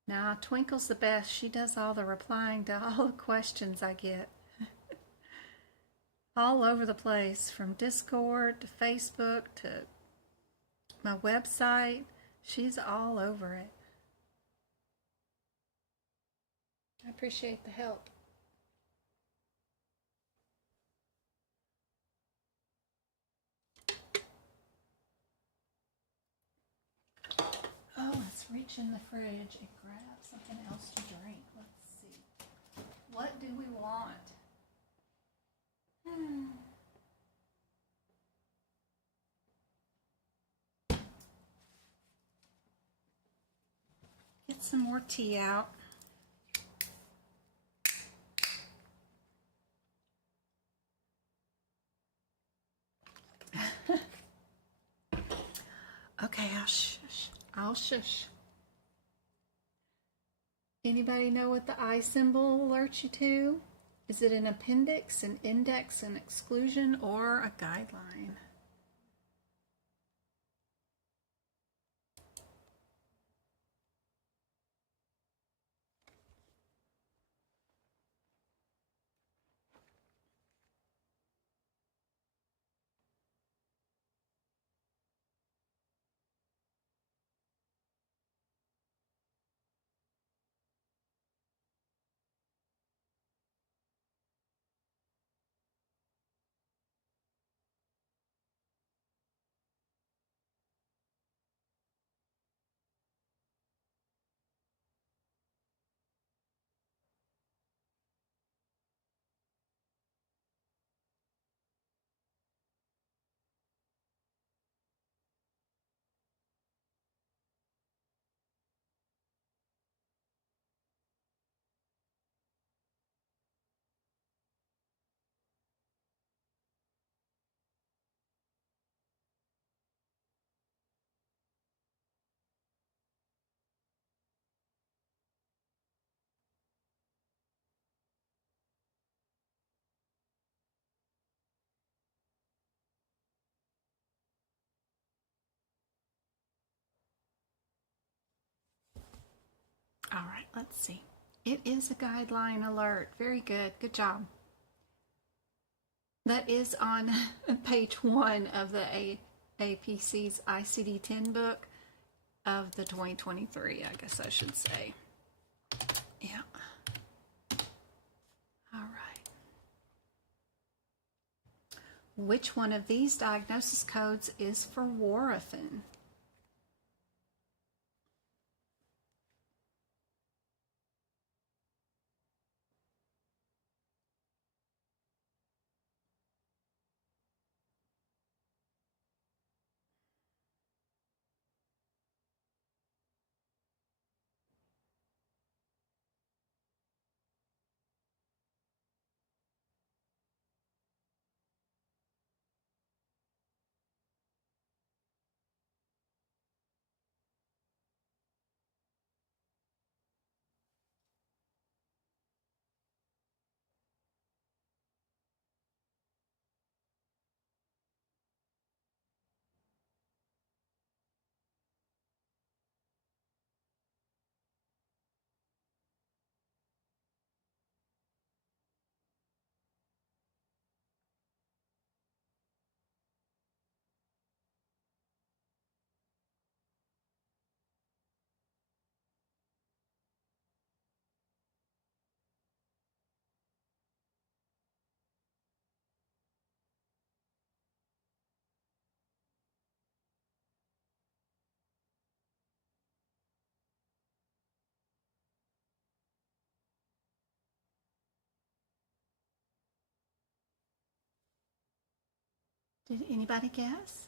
Now, Twinkle's the best. She does all the replying to all the questions I get. all over the place, from Discord to Facebook to my website. She's all over it. I appreciate the help. Oh, let's reach in the fridge and grab something else to drink. Let's see. What do we want? Get some more tea out. Okay, I'll shush. I'll shush. Anybody know what the I symbol alerts you to? Is it an appendix, an index, an exclusion, or a guideline? All right, let's see. It is a guideline alert. Very good. Good job. That is on page 1 of the aapc's ICD-10 book of the 2023, I guess I should say. Yeah. All right. Which one of these diagnosis codes is for warfarin? Did anybody guess?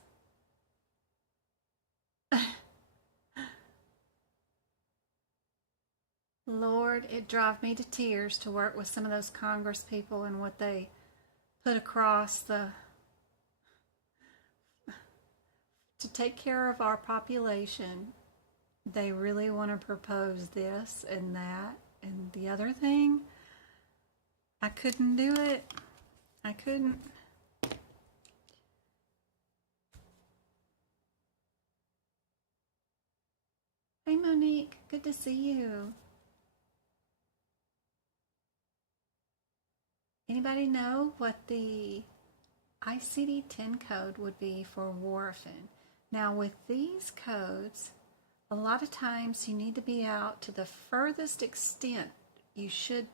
Lord, it drove me to tears to work with some of those Congress people and what they put across to take care of our population. They really want to propose this and that and the other thing. I couldn't do it. I couldn't. Hey Monique, good to see you. Anybody know what the ICD-10 code would be for warfarin. Now with these codes, a lot of times you need to be out to the furthest extent you should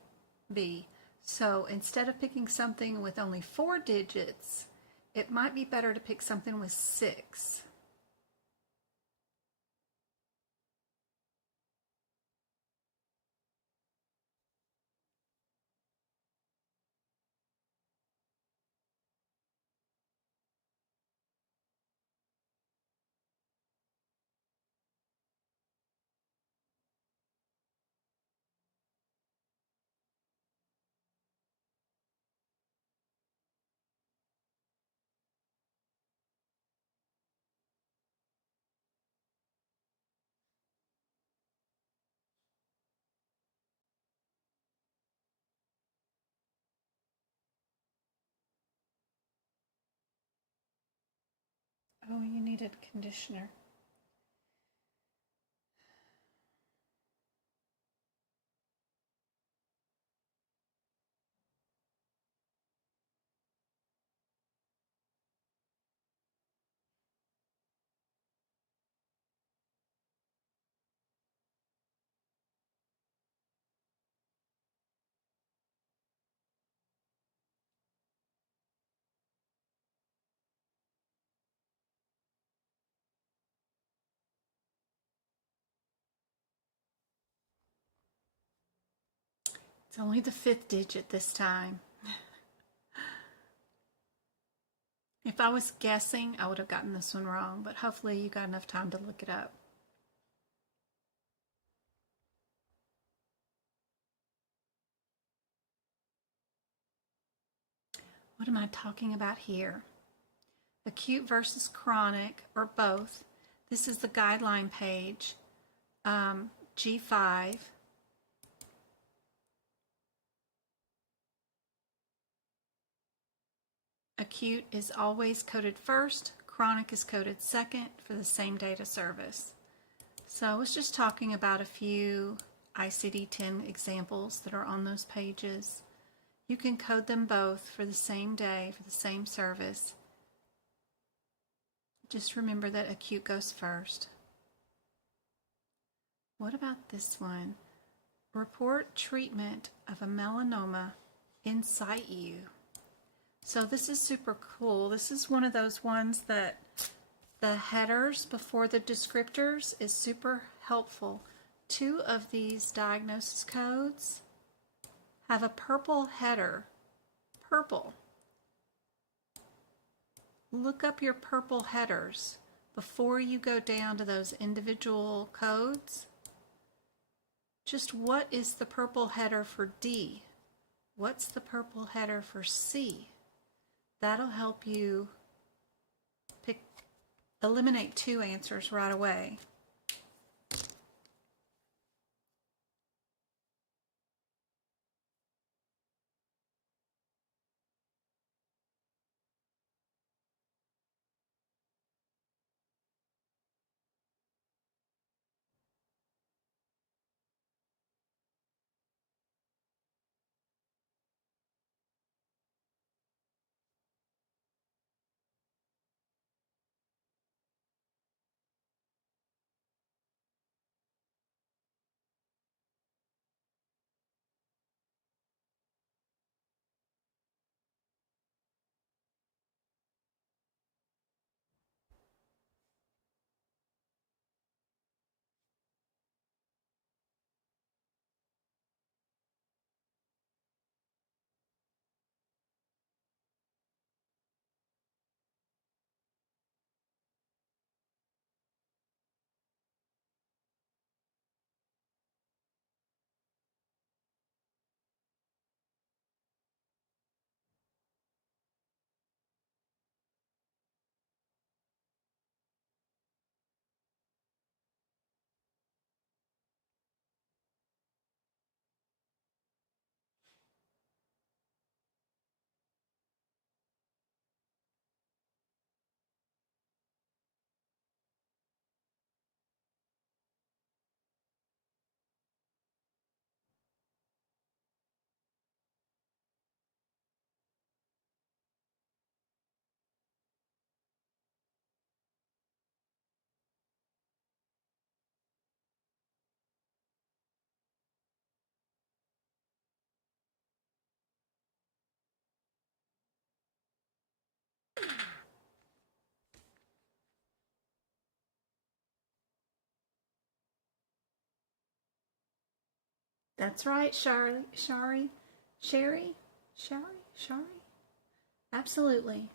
be. So instead of picking something with only 4 digits, it might be better to pick something with 6. Oh, you needed conditioner. It's only the 5th digit this time. If I was guessing, I would have gotten this one wrong, but hopefully you got enough time to look it up. What am I talking about here? Acute versus chronic, or both. This is the guideline page, G5. Acute is always coded first, chronic is coded second for the same date of service. So I was just talking about a few ICD-10 examples that are on those pages. You can code them both for the same day, for the same service. Just remember that acute goes first. What about this one? Report treatment of a melanoma in situ. So this is super cool. This is one of those ones that the headers before the descriptors is super helpful. 2 of these diagnosis codes have a purple header. Purple. Look up your purple headers before you go down to those individual codes. Just what is the purple header for D? What's the purple header for C? That'll help you eliminate 2 answers right away. That's right, Shari. Absolutely.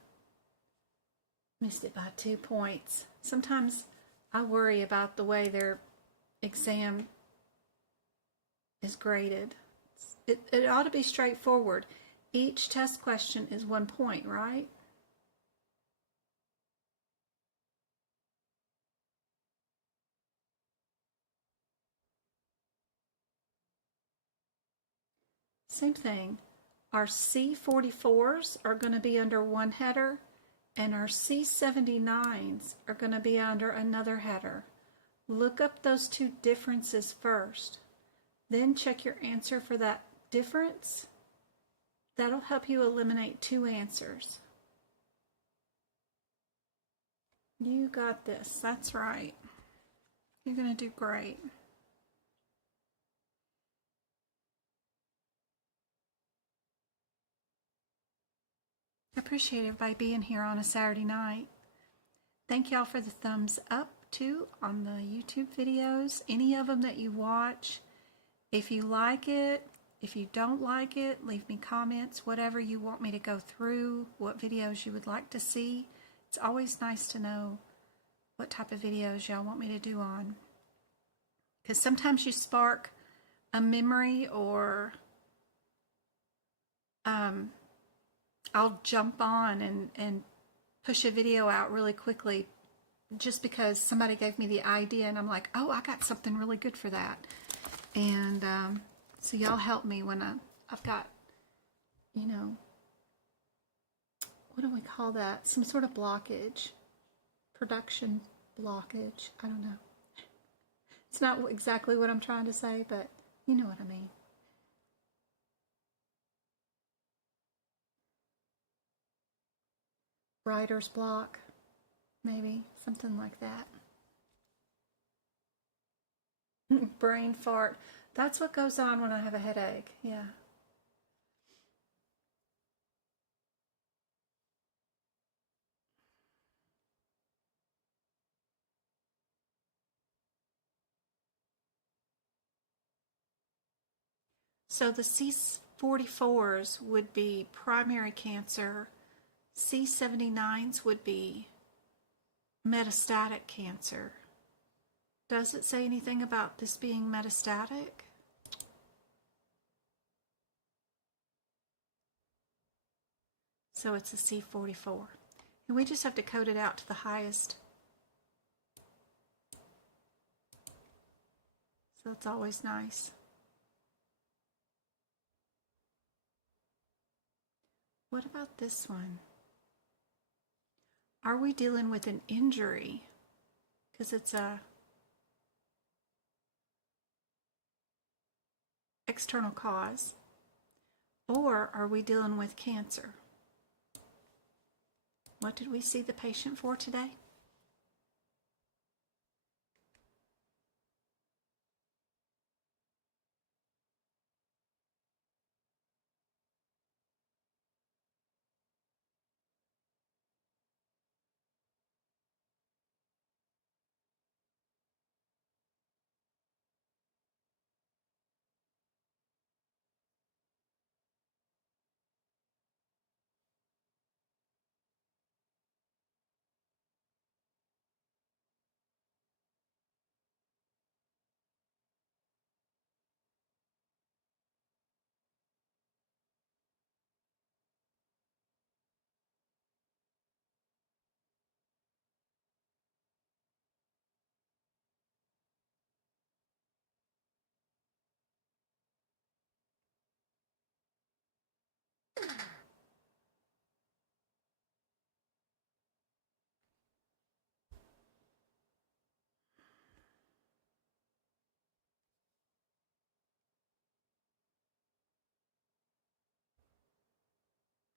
Missed it by 2 points. Sometimes I worry about the way their exam is graded. It ought to be straightforward. Each test question is 1 point, right? Same thing. Our C44s are going to be under one header, and our C79s are going to be under another header. Look up those two differences first. Then check your answer for that difference. That'll help you eliminate 2 answers. You got this. That's right. You're going to do great. I appreciate everybody being here on a Saturday night. Thank y'all for the thumbs up too on the YouTube videos, any of them that you watch. If you like it, if you don't like it, leave me comments, whatever you want me to go through, what videos you would like to see. It's always nice to know what type of videos y'all want me to do on. Because sometimes you spark a memory, or I'll jump on and push a video out really quickly just because somebody gave me the idea, and I'm like, oh, I got something really good for that. And so y'all help me when I've got, you know, what do we call that? Some sort of blockage, production blockage. I don't know. It's not exactly what I'm trying to say, but you know what I mean. Writer's block, maybe, something like that. Brain fart. That's what goes on when I have a headache, yeah. So the C44s would be primary cancer. C79s would be metastatic cancer. Does it say anything about this being metastatic? So it's a C44. And we just have to code it out to the highest. So that's always nice. What about this one? Are we dealing with an injury? Because it's a external cause. Or are we dealing with cancer? What did we see the patient for today?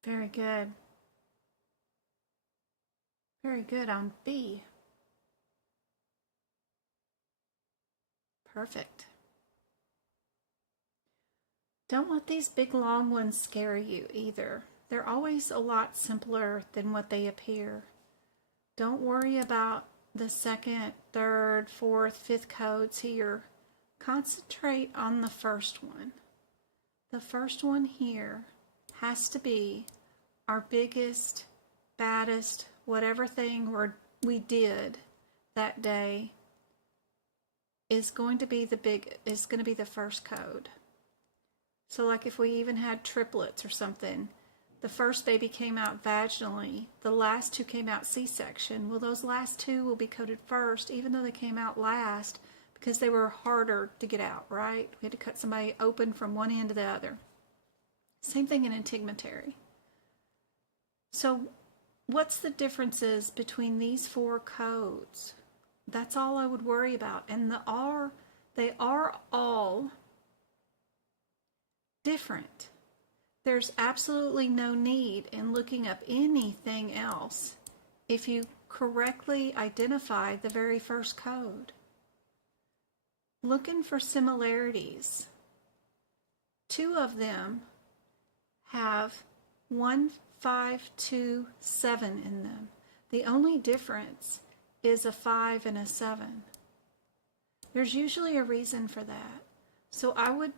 Very good. Very good on B. Perfect. Don't let these big long ones scare you either. They're always a lot simpler than what they appear. Don't worry about the second, third, fourth, fifth codes here. concentrate on the first one. The first one here has to be our biggest, baddest, whatever thing we did that day is going to be the first code. So like if we even had triplets or something, the first baby came out vaginally, the last two came out C-section. Well, those last two will be coded first, even though they came out last, because they were harder to get out, right? We had to cut somebody open from one end to the other. Same thing in integumentary. So what's the differences between these four codes? That's all I would worry about. And they are all different. There's absolutely no need in looking up anything else if you correctly identify the very first code. Looking for similarities. Two of them have 1527 in them. The only difference is a 5 and a 7. There's usually a reason for that. So I would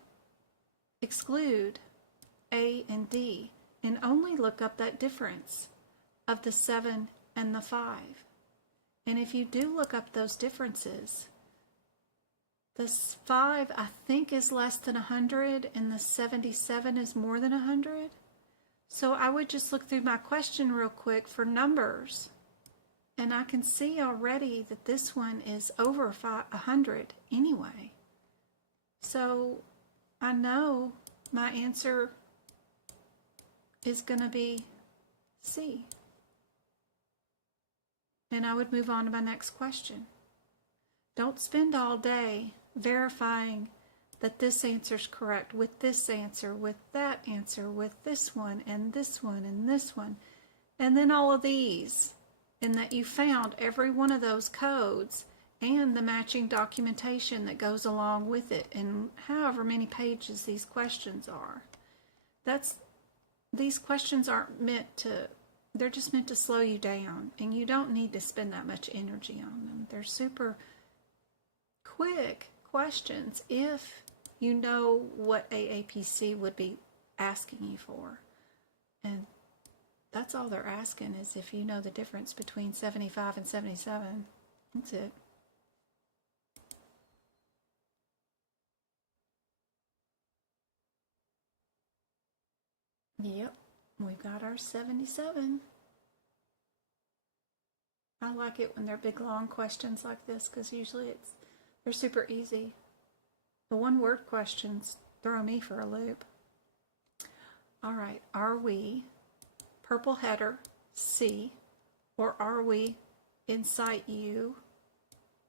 exclude A and D and only look up that difference of the 7 and the 5. And if you do look up those differences, the 5 I think is less than 100 and the 77 is more than 100. So I would just look through my question real quick for numbers. And I can see already that this one is over 100 anyway. So I know my answer is going to be C. And I would move on to my next question. Don't spend all day verifying that this answer is correct with this answer, with that answer, with this one, and this one, and this one, and then all of these, and that you found every one of those codes and the matching documentation that goes along with it, and however many pages these questions are. These questions aren't meant to, they're just meant to slow you down, and you don't need to spend that much energy on them. They're super quick questions if you know what aapc would be asking you for. And that's all they're asking, is if you know the difference between 75 and 77. That's it. Yep, we've got our 77. I like it when they're big long questions like this, because usually they're super easy. The one-word questions throw me for a loop. All right, are we purple header, C, or are we in site U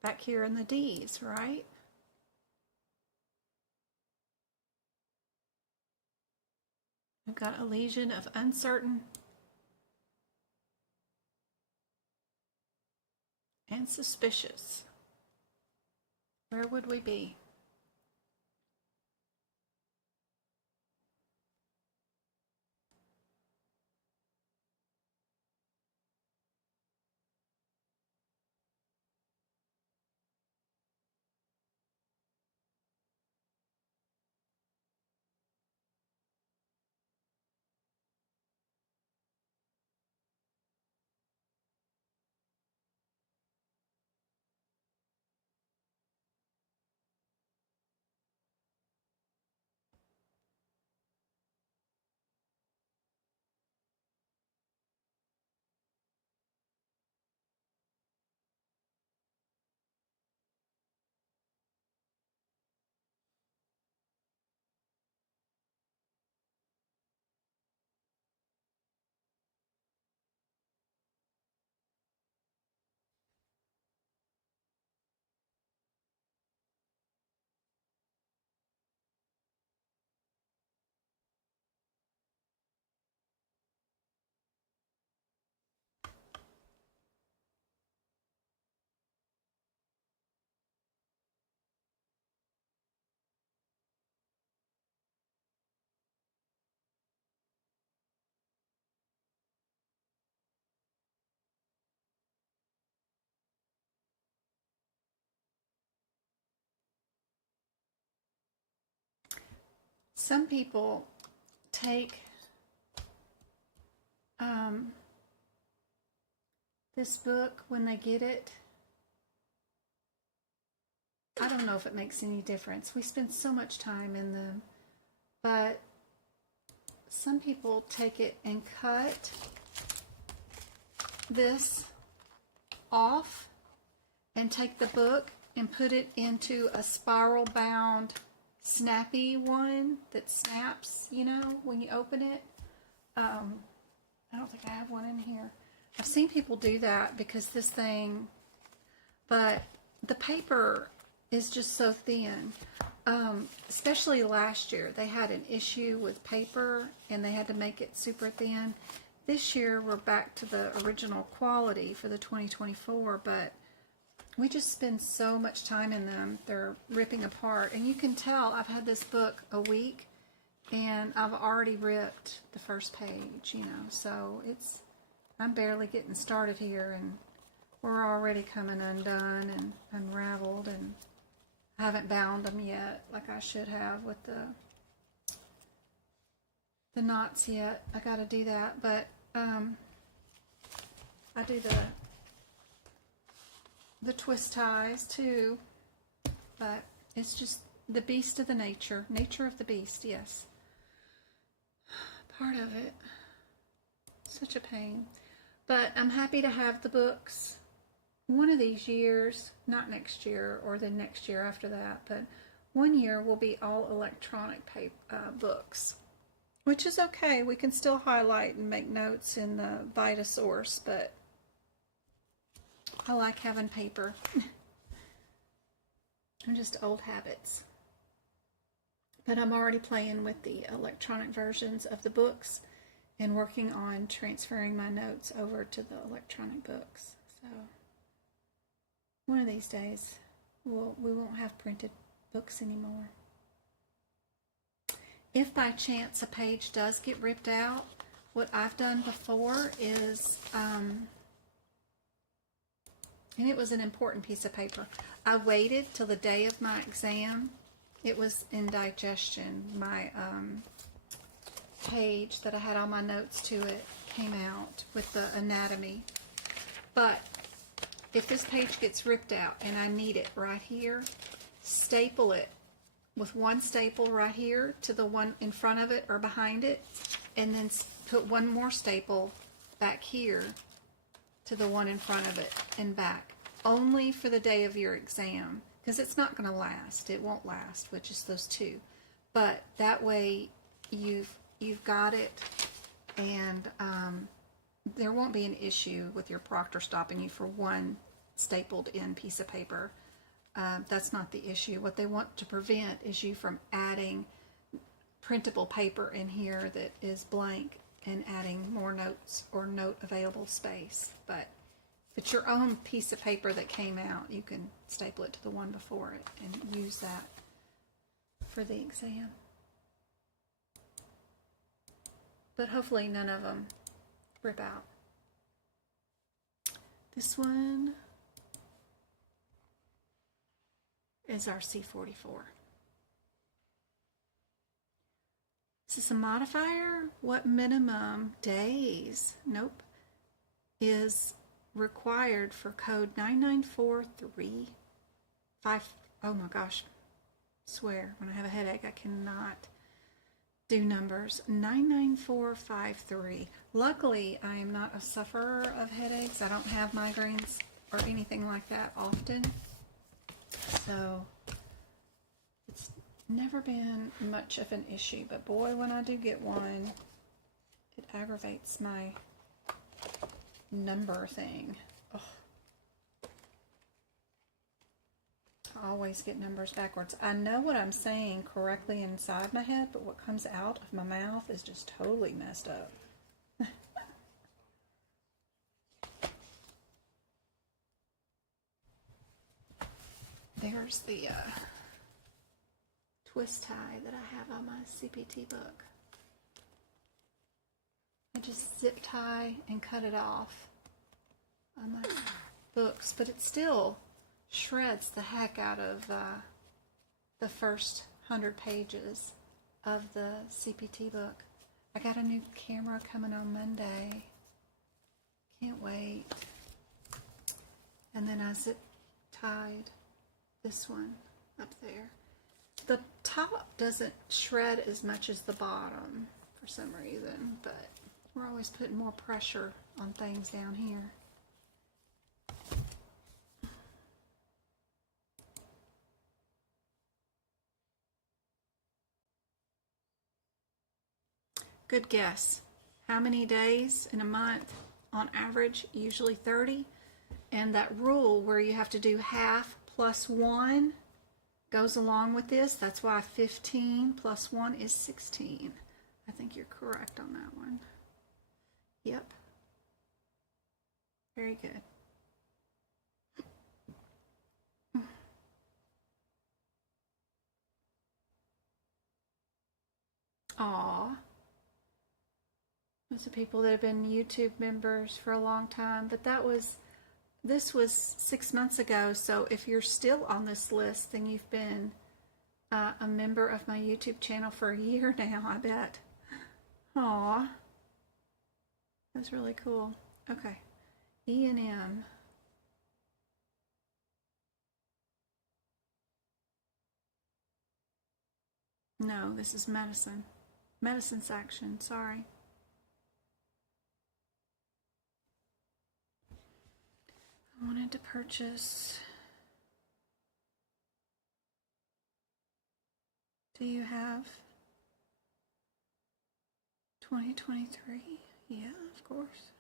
back here in the D's, right? We've got a lesion of uncertain and suspicious. Where would we be? some people take this book when they get it. I don't know if it makes any difference. We spend so much time in them, but some people take it and cut this off and take the book and put it into a spiral bound snappy one that snaps, you know, when you open it. I don't think I have one in here. I've seen people do that because this thing, but the paper is just so thin. Especially last year, they had an issue with paper and they had to make it super thin. This year, we're back to the original quality for the 2024, but we just spend so much time in them. They're ripping apart. And you can tell I've had this book a week and I've already ripped the first page, you know. So I'm barely getting started here and we're already coming undone and unraveled, and I haven't bound them yet like I should have with the knots yet. I got to do that, but I do the twist ties too, but it's just the beast of the nature of the beast. Yes, part of it. Such a pain, but I'm happy to have the books. One of these years, not next year or the next year after that, but one year will be all electronic books, which is okay. We can still highlight and make notes in the VitaSource, but I like having paper. I'm just old habits. But I'm already playing with the electronic versions of the books and working on transferring my notes over to the electronic books. So one of these days, we won't have printed books anymore. If by chance a page does get ripped out, what I've done before is, and it was an important piece of paper, I waited till the day of my exam. It was in digestion. My page that I had all my notes to it came out with the anatomy. But if this page gets ripped out and I need it right here, staple it with one staple right here to the one in front of it or behind it, and then put one more staple back here to the one in front of it and back, only for the day of your exam, because it's not going to last. It won't last with just those two, but that way you've got it, and there won't be an issue with your proctor stopping you for one stapled in piece of paper. That's not the issue. What they want to prevent is you from adding printable paper in here that is blank and adding more notes or note available space. But if it's your own piece of paper that came out, you can staple it to the one before it and use that for the exam. But hopefully none of them rip out. This one is our C44. Is this a modifier? What minimum days, nope, is required for code 99435? Oh my gosh, swear, when I have a headache, I cannot do numbers. 99453. Luckily, I am not a sufferer of headaches. I don't have migraines or anything like that often. So it's never been much of an issue, but boy, when I do get one, it aggravates my number thing. Ugh. I always get numbers backwards. I know what I'm saying correctly inside my head, but what comes out of my mouth is just totally messed up. There's the twist tie that I have on my CPT book. I just zip tie and cut it off on my books, but it still shreds the heck out of the first 100 pages of the CPT book. I got a new camera coming on Monday. Can't wait. And then I zip tied this one up there. The top doesn't shred as much as the bottom for some reason, but we're always putting more pressure on things down here. Good guess. How many days in a month on average? Usually 30. And that rule where you have to do half plus 1 goes along with this. That's why 15 plus 1 is 16. I think you're correct on that one. Yep. Very good. Aw. Those are people that have been YouTube members for a long time, but this was 6 months ago, so if you're still on this list, then you've been a member of my YouTube channel for a year now, I bet. Aw. That's really cool. Okay. E and M. No, this is medicine. Medicine section, sorry. I wanted to purchase. Do you have 2023? Yeah, of course.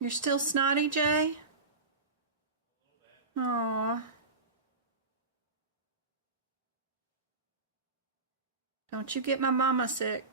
You're still snotty, Jay? Aw. Don't you get my mama sick.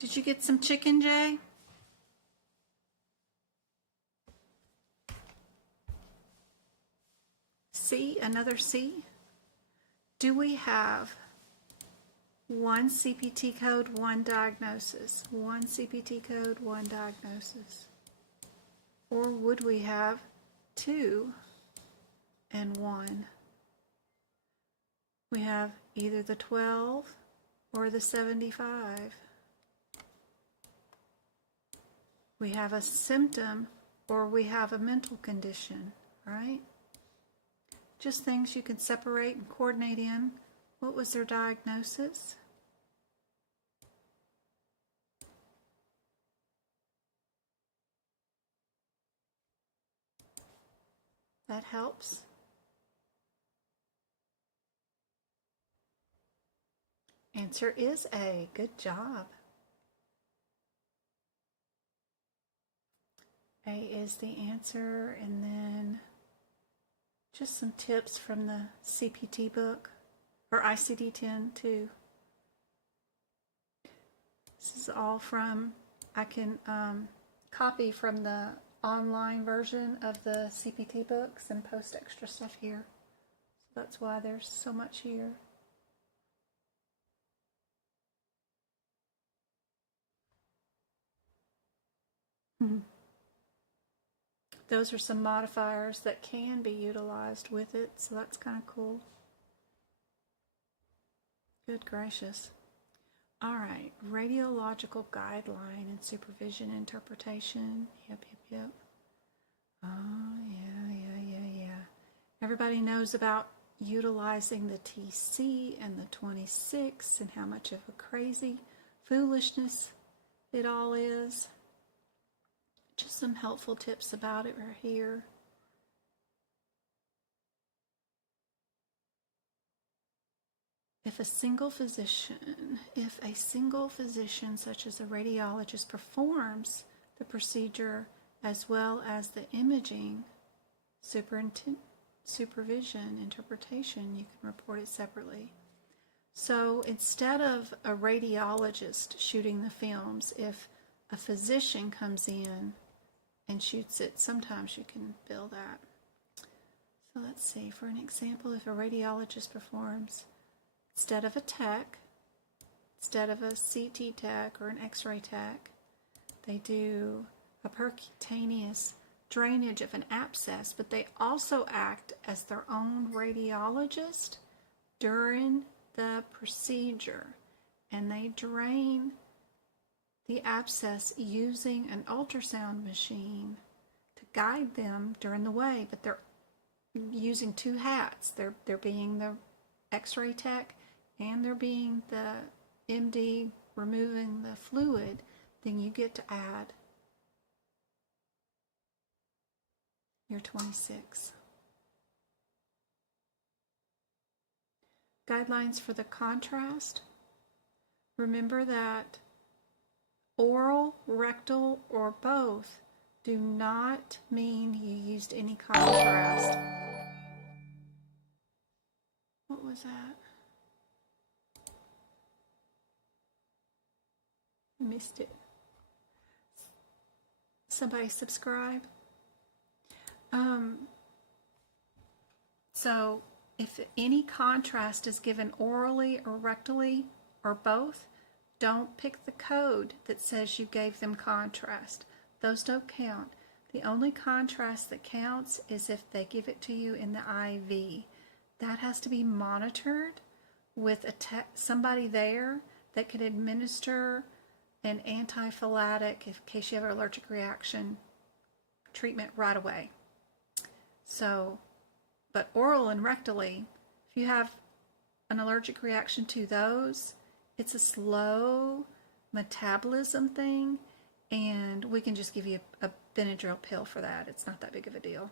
Did you get some chicken, Jay? C, another C. Do we have one CPT code, one diagnosis? One CPT code, one diagnosis. Or would we have 2 and 1? We have either the 12 or the 75. We have a symptom or we have a mental condition, right? Just things you can separate and coordinate in. What was their diagnosis? That helps. Answer is A. Good job. A is the answer, and then just some tips from the CPT book, or ICD-10 too. This is all from, I can copy from the online version of the CPT books and post extra stuff here. So that's why there's so much here. Those are some modifiers that can be utilized with it, so that's kind of cool. Good gracious. All right, radiological guideline and supervision interpretation. Yep. Oh, yeah. Everybody knows about utilizing the TC and the 26 and how much of a crazy foolishness it all is. Just some helpful tips about it right here. If a single physician such as a radiologist performs the procedure as well as the imaging, supervision, interpretation, you can report it separately. So instead of a radiologist shooting the films, if a physician comes in and shoots it, sometimes you can bill that. So let's see, for an example, if a radiologist performs, instead of a tech, instead of a CT tech or an X-ray tech, they do a percutaneous drainage of an abscess, but they also act as their own radiologist during the procedure, and they drain the abscess using an ultrasound machine to guide them during the way, but they're using two hats. They're being the X-ray tech and they're being the MD removing the fluid. Then you get to add your 26. Guidelines for the contrast. Remember that oral, rectal, or both do not mean you used any contrast. What was that? Missed it. Somebody subscribe. So if any contrast is given orally or rectally or both, don't pick the code that says you gave them contrast. Those don't count. The only contrast that counts is if they give it to you in the IV. That has to be monitored with somebody there that can administer an antiphylatic in case you have an allergic reaction treatment right away. So, but oral and rectally, if you have an allergic reaction to those, it's a slow metabolism thing, and we can just give you a Benadryl pill for that. It's not that big of a deal.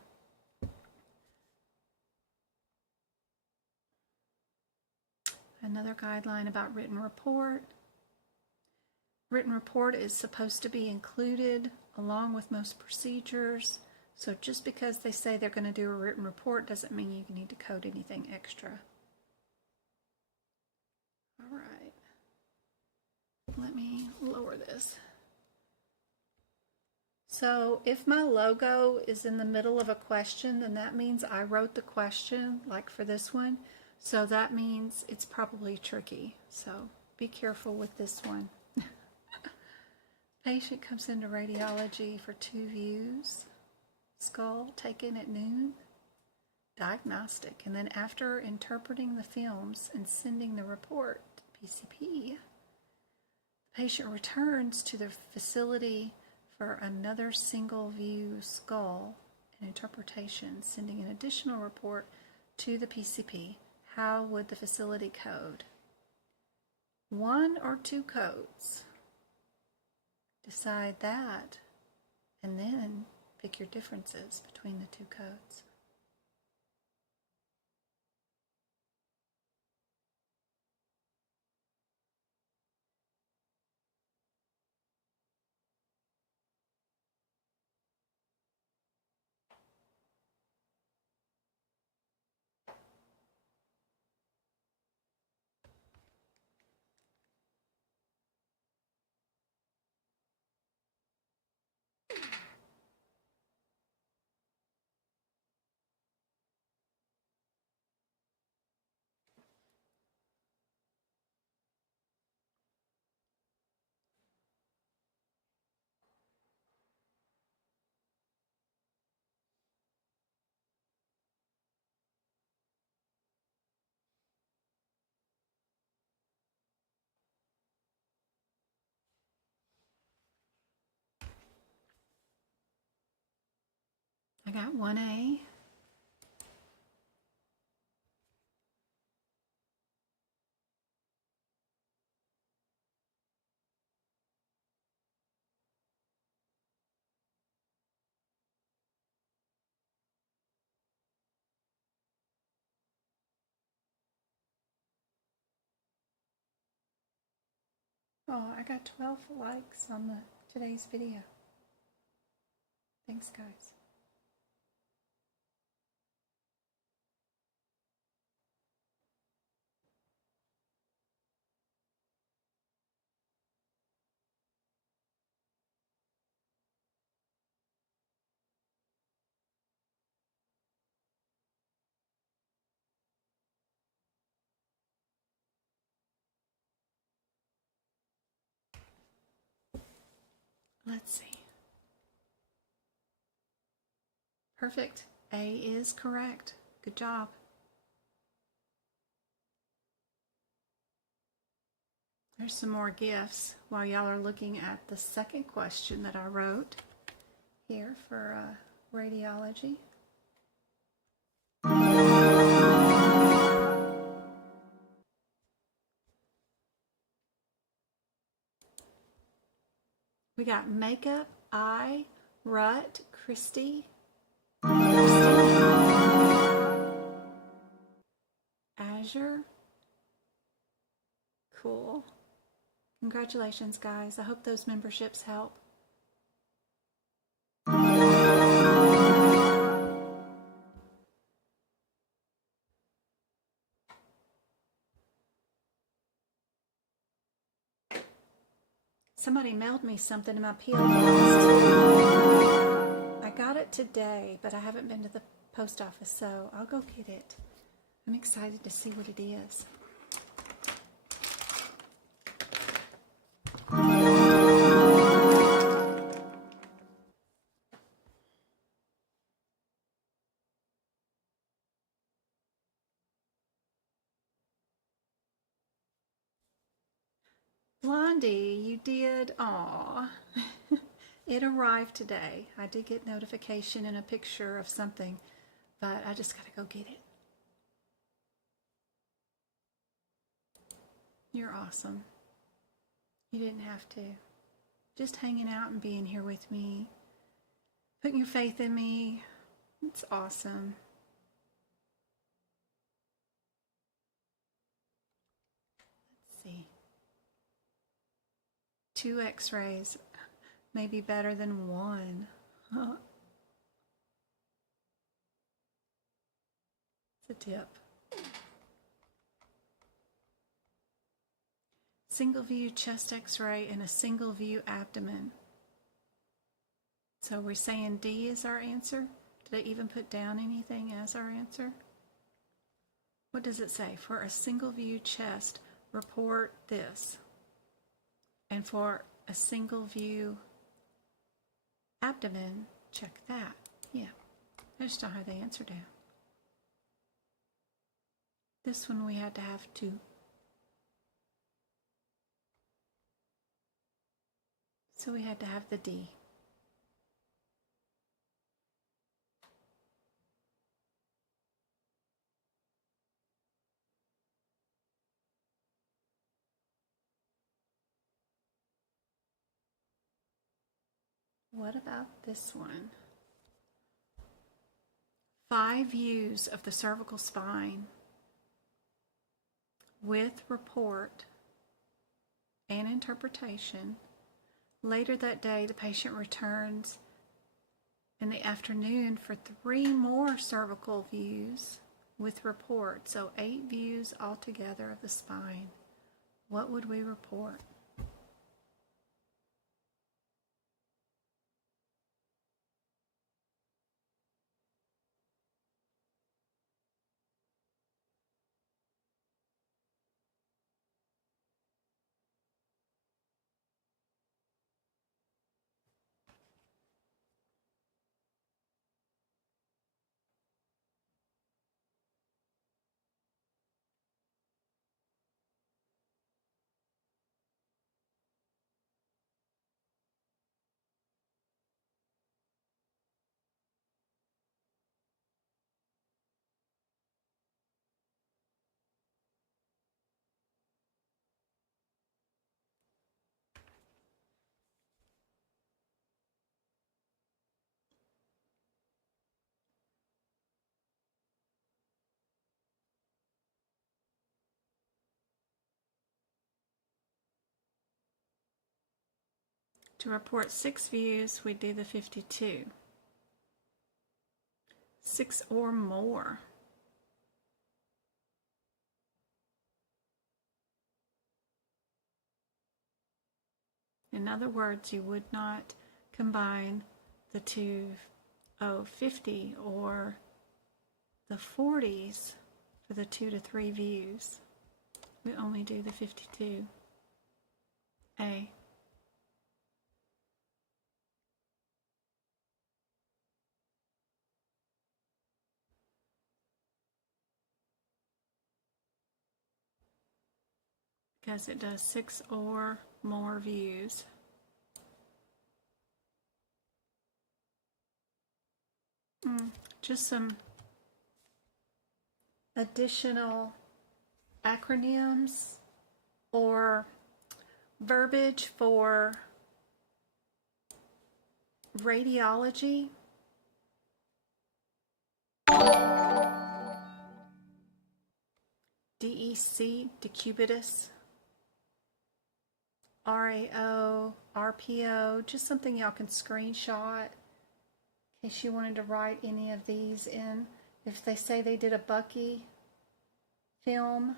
Another guideline about written report. Written report is supposed to be included along with most procedures. So just because they say they're going to do a written report doesn't mean you need to code anything extra. All right. Let me lower this. So if my logo is in the middle of a question, then that means I wrote the question, like for this one. So that means it's probably tricky. So be careful with this one. Patient comes into radiology for 2 views. Skull taken at noon. Diagnostic. And then after interpreting the films and sending the report to PCP, the patient returns to the facility for another single view skull and interpretation, sending an additional report to the PCP. How would the facility code? 1 or 2 codes? Decide that, and then pick your differences between the 2 codes. got 1A. Oh, I got 12 likes on today's video. Thanks, guys. Let's see. Perfect. A is correct. Good job. There's some more gifts while y'all are looking at the second question that I wrote here for radiology. We got makeup, I, Rut, Christy, Azure. Cool. Congratulations, guys. I hope those memberships help. Somebody mailed me something in my P.O. box. I got it today, but I haven't been to the post office, so I'll go get it. I'm excited to see what it is. Blondie, you did. Aw. It arrived today. I did get notification and a picture of something, but I just gotta go get it. You're awesome. You didn't have to. Just hanging out and being here with me, putting your faith in me. It's awesome. Let's see. 2 x-rays may be better than 1. Huh. It's a tip. Single view chest x-ray and a single view abdomen. So we're saying D is our answer? Did I even put down anything as our answer? What does it say? For a single view chest, report this. And for a single view abdomen, check that. Yeah, I just don't have the answer down. This one we had to have 2. So we had to have the D. What about this one? 5 views of the cervical spine with report and interpretation. Later that day, the patient returns in the afternoon for 3 more cervical views with report. So 8 views altogether of the spine. What would we report? To report 6 views, we do the 52. 6 or more. In other words, you would not combine the two 50 or the 40s for the 2 to 3 views. We only do the 52. A. Because it does 6 or more views. Just some additional acronyms or verbiage for radiology. DEC, decubitus. RAO, RPO, just something y'all can screenshot in case you wanted to write any of these in. If they say they did a Bucky film,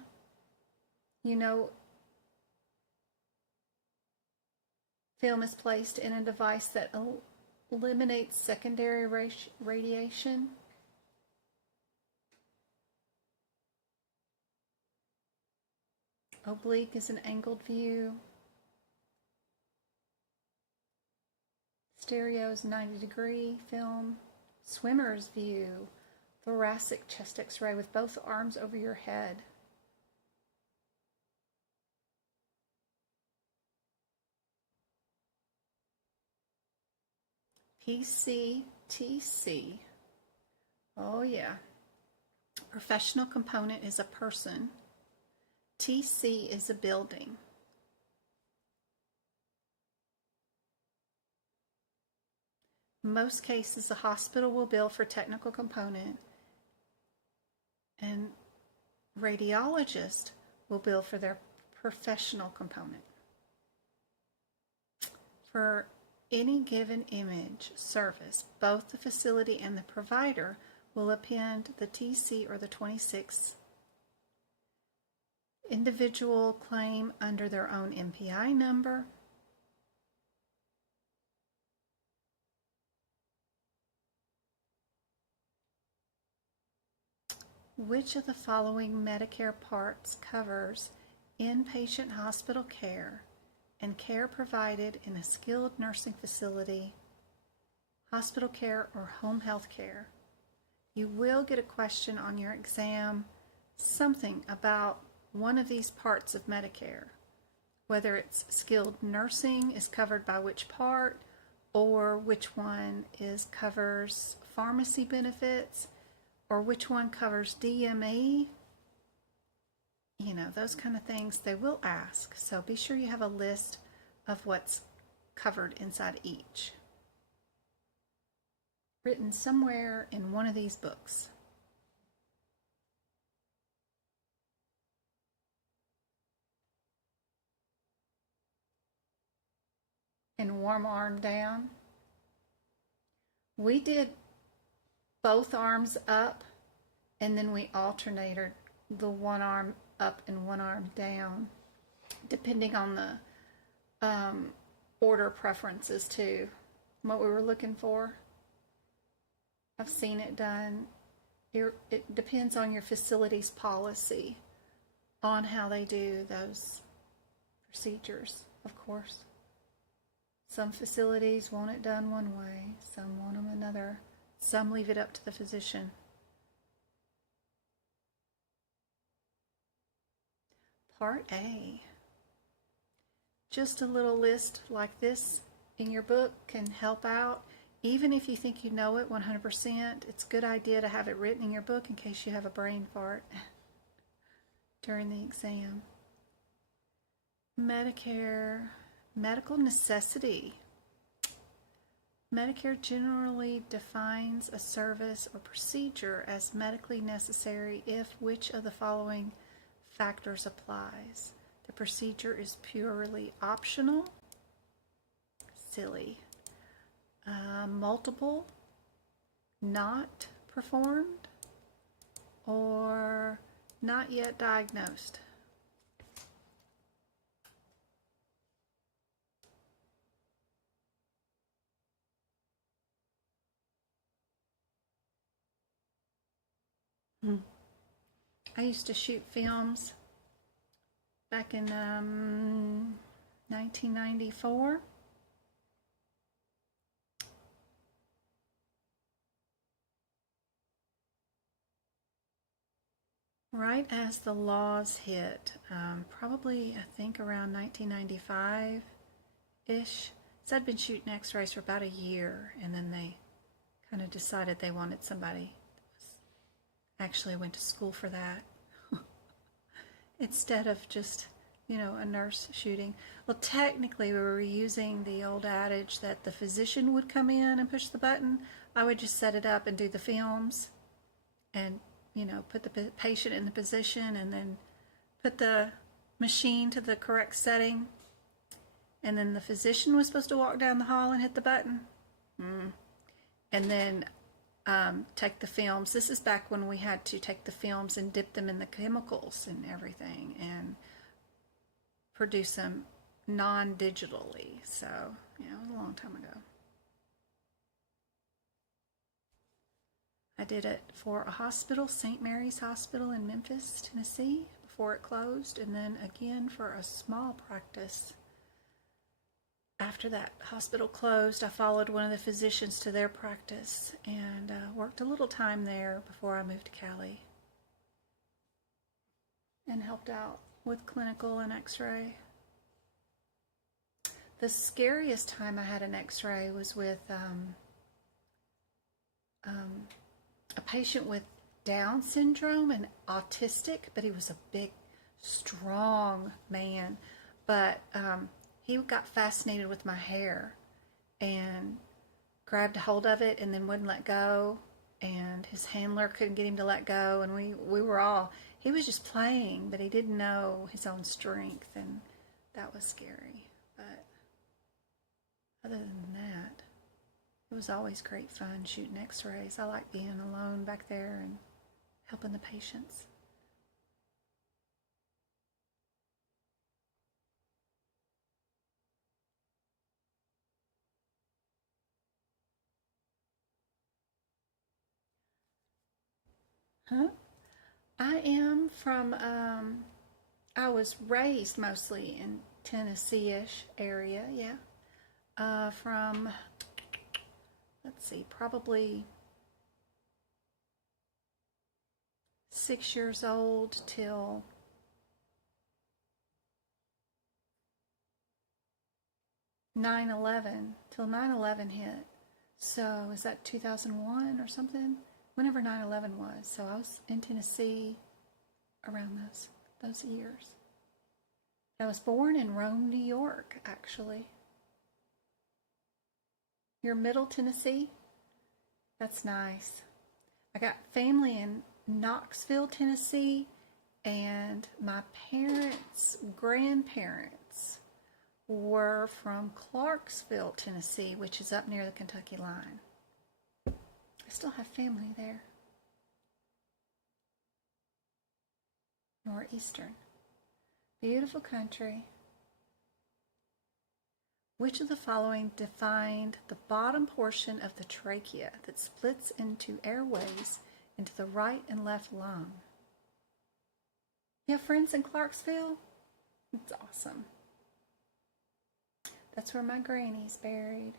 you know, film is placed in a device that eliminates secondary radiation. Oblique is an angled view. Stereo is 90-degree film. Swimmer's view. Thoracic chest x-ray with both arms over your head. PCTC. Oh yeah. Professional component is a person. TC is a building. In most cases, the hospital will bill for technical component, and radiologist will bill for their professional component. For any given image service, both the facility and the provider will append the TC or the 26 individual claim under their own MPI number. Which of the following Medicare parts covers inpatient hospital care and care provided in a skilled nursing facility, hospital care, or home health care? You will get a question on your exam, something about one of these parts of Medicare, whether it's skilled nursing is covered by which part, or which one covers pharmacy benefits, or which one covers DME. You know, those kind of things they will ask. So be sure you have a list of what's covered inside each, written somewhere in one of these books. And warm arm down. We did both arms up, and then we alternated the one arm up and one arm down, depending on the order preferences too, what we were looking for. I've seen it done. It depends on your facility's policy on how they do those procedures, of course. Some facilities want it done one way, some want them another. Some leave it up to the physician. Part A. Just a little list like this in your book can help out. Even if you think you know it 100%, it's a good idea to have it written in your book in case you have a brain fart during the exam. Medicare, medical necessity. Medicare generally defines a service or procedure as medically necessary if which of the following factors applies. The procedure is purely optional, silly. Multiple, not performed, or not yet diagnosed. I used to shoot films back in 1994. Right as the laws hit, probably I think around 1995-ish. So I'd been shooting x-rays for about a year, and then they kind of decided they wanted somebody that actually went to school for that instead of just, you know, a nurse shooting. Well, technically we were using the old adage that the physician would come in and push the button. I would just set it up and do the films and, you know, put the patient in the position and then put the machine to the correct setting. And then the physician was supposed to walk down the hall and hit the button. And then take the films. This is back when we had to take the films and dip them in the chemicals and everything and produce them non-digitally. So, yeah, it was a long time ago. I did it for a hospital, St. Mary's Hospital in Memphis, Tennessee, before it closed, and then again for a small practice. After that hospital closed, I followed one of the physicians to their practice and worked a little time there before I moved to Cali and helped out with clinical and x-ray. The scariest time I had an x-ray was with a patient with Down syndrome and autistic, but he was a big, strong man. But he got fascinated with my hair and grabbed a hold of it and then wouldn't let go. And his handler couldn't get him to let go. And we were all, he was just playing, but he didn't know his own strength. And that was scary. But other than that, it was always great fun shooting x-rays. I like being alone back there and helping the patients. Huh? I am from, I was raised mostly in Tennessee-ish area, yeah. From, let's see, probably 6 years old till till 9/11 hit. So is that 2001 or something? Whenever 9/11 was. So I was in Tennessee around those years. I was born in Rome, New York, actually. You're Middle Tennessee? That's nice. I got family in Knoxville, Tennessee, and my parents' grandparents were from Clarksville, Tennessee, which is up near the Kentucky line. I still have family there. Northeastern. Beautiful country. Which of the following defined the bottom portion of the trachea that splits into airways into the right and left lung? You have friends in Clarksville? It's awesome. That's where my granny's buried.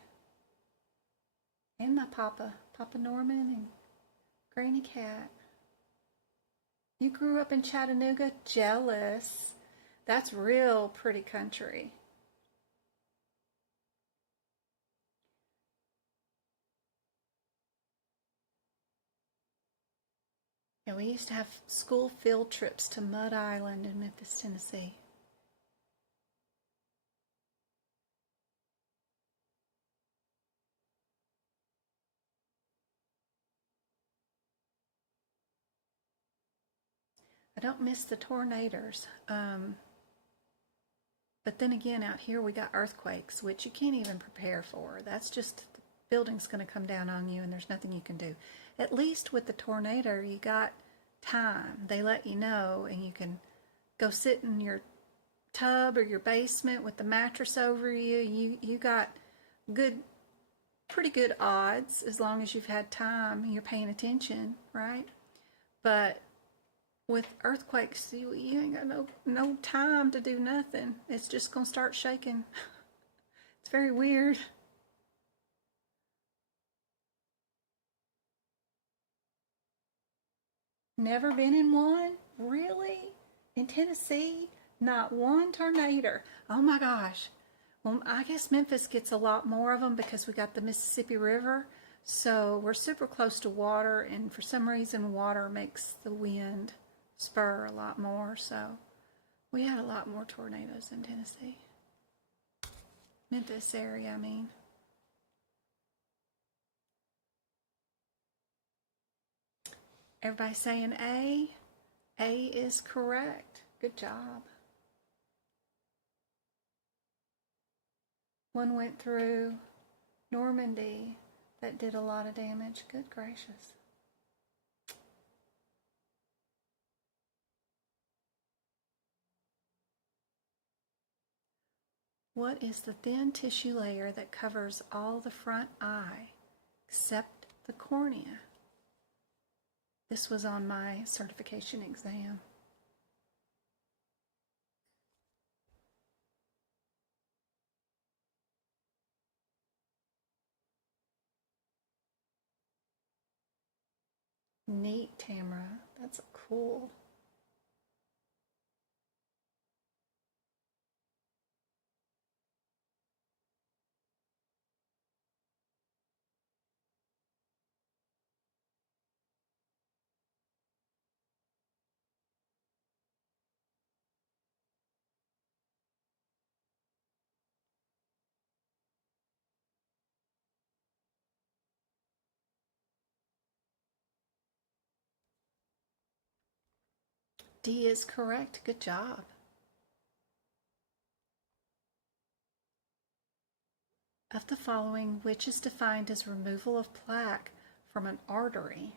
And my Papa Norman and Granny Cat. You grew up in Chattanooga? Jealous. That's real pretty country. Yeah, we used to have school field trips to Mud Island in Memphis, Tennessee. I don't miss the tornadoes. But then again, out here we got earthquakes, which you can't even prepare for. That's just the building's going to come down on you and there's nothing you can do. At least with the tornado, you got time. They let you know and you can go sit in your tub or your basement with the mattress over you. You got pretty good odds as long as you've had time and you're paying attention, right? But with earthquakes, you ain't got no time to do nothing. It's just gonna start shaking. It's very weird. Never been in one? Really? In Tennessee? Not one tornado. Oh my gosh. Well, I guess Memphis gets a lot more of them because we got the Mississippi River. So we're super close to water, and for some reason water makes the wind spur a lot more. So we had a lot more tornadoes in Tennessee. Memphis area, I mean. Everybody saying A? A is correct. Good job. One went through Normandy that did a lot of damage. Good gracious. What is the thin tissue layer that covers all the front eye except the cornea? This was on my certification exam. Neat, Tamara. That's cool. D is correct. Good job. Of the following, which is defined as removal of plaque from an artery?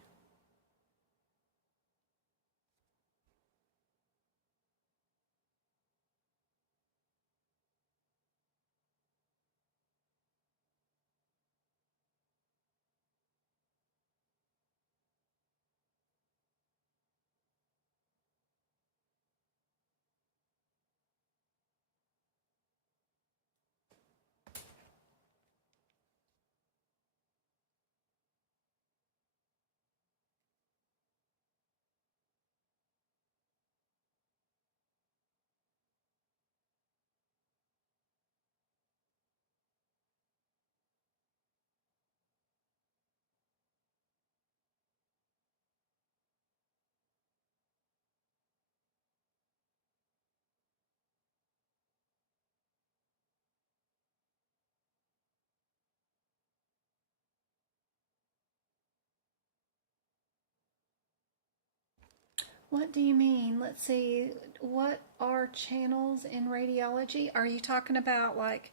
What do you mean? Let's see. What are channels in radiology? Are you talking about like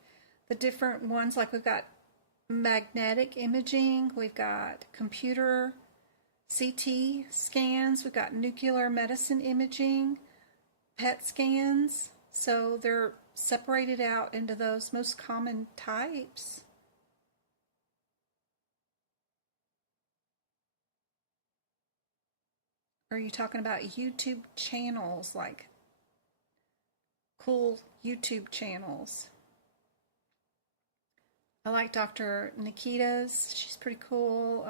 the different ones? Like we've got magnetic imaging, we've got computer CT scans, we've got nuclear medicine imaging, PET scans. So they're separated out into those most common types. Are you talking about YouTube channels, like cool YouTube channels? I like Dr. Nikita's. She's pretty cool.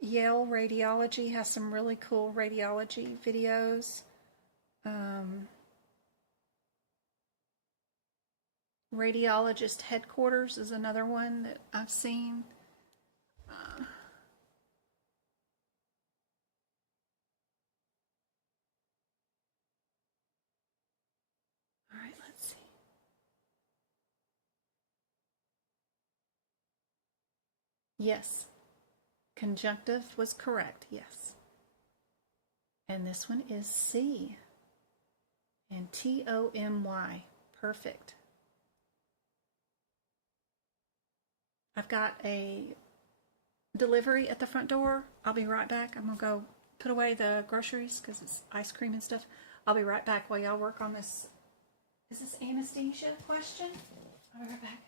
Yale Radiology has some really cool radiology videos. Radiologist Headquarters is another one that I've seen. All right, let's see. Yes, conjunctive was correct, yes. And this one is C. and T-O-M-Y. Perfect. I've got a delivery at the front door. I'll be right back. I'm going to go put away the groceries because it's ice cream and stuff. I'll be right back while y'all work on this. Is this anesthesia question? I'll be right back.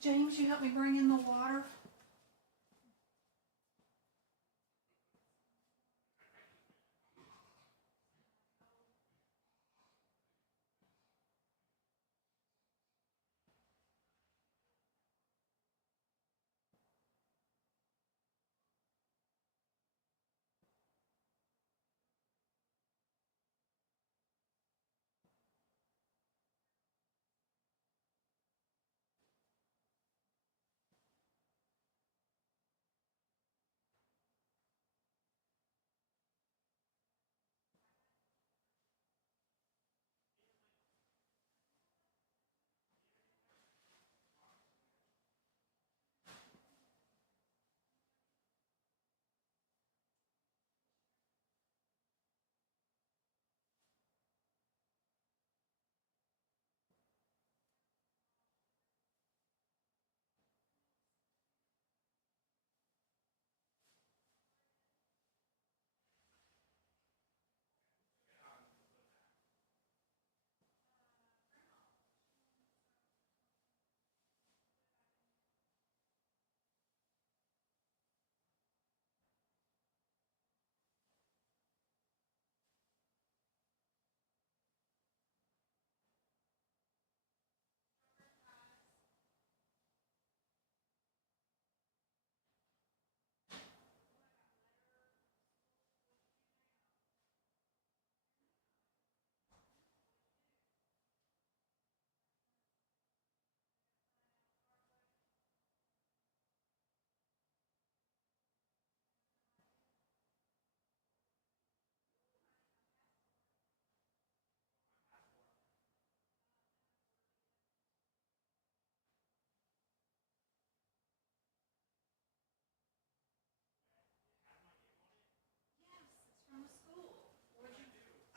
James, you help me bring in the water?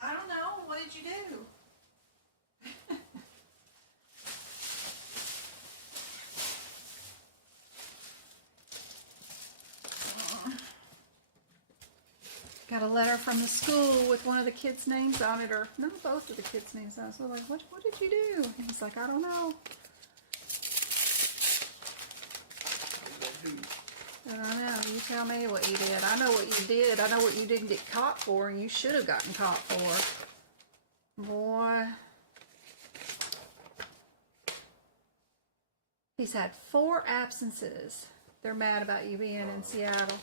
I don't know. What did you do? Got a letter from the school with one of the kids' names on it, or no, both of the kids' names on it. So I'm like, what did you do? And he's like, I don't know. I don't know. You tell me what you did. I know what you did. I know what you didn't get caught for, and you should have gotten caught for. Boy. He's had 4 absences. They're mad about you being in Seattle.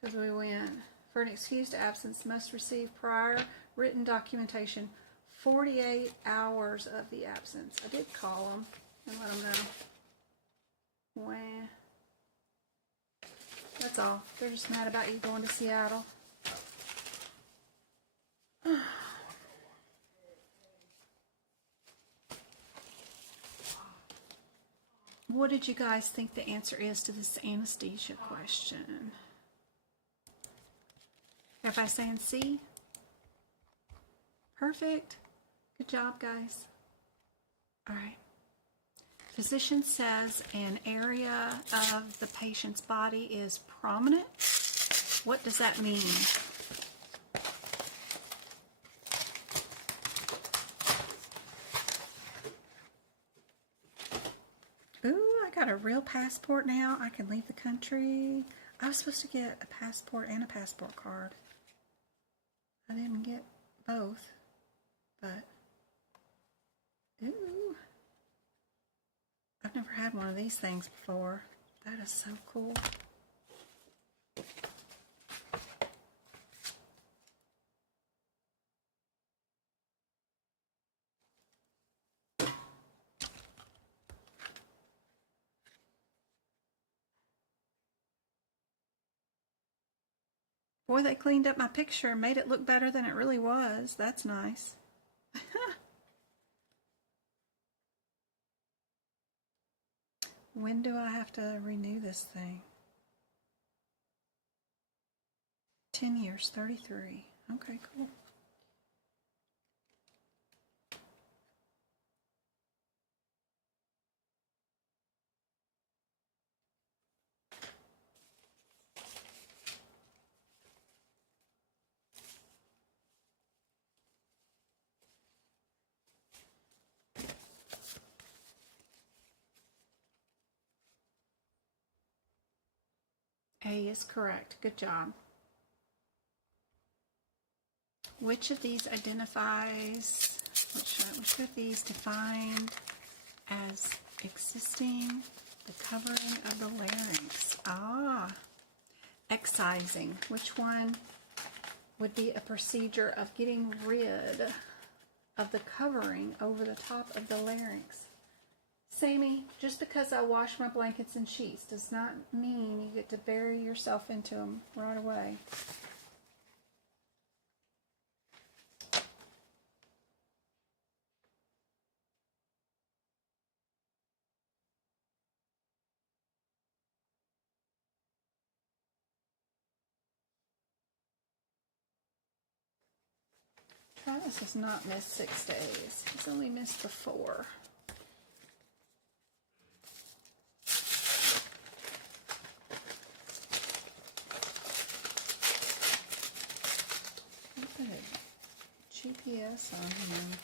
Because we went. For an excused absence, must receive prior written documentation 48 hours of the absence. I did call them and let them know. Wow. That's all. They're just mad about you going to Seattle. What did you guys think the answer is to this anesthesia question? Everybody saying C? Perfect. Good job, guys. All right. Physician says an area of the patient's body is prominent. What does that mean? Ooh, I got a real passport now. I can leave the country. I was supposed to get a passport and a passport card. I didn't get both, but ooh. I've never had one of these things before. That is so cool. Boy, they cleaned up my picture and made it look better than it really was. That's nice. When do I have to renew this thing? 10 years, 33. Okay, cool. A is correct. Good job. Which of these identifies, which of these defined as existing the covering of the larynx? Excising. Which one would be a procedure of getting rid of the covering over the top of the larynx? Sammy, just because I wash my blankets and sheets does not mean you get to bury yourself into them right away. Travis has not missed 6 days. He's only missed the 4. Put a GPS on him.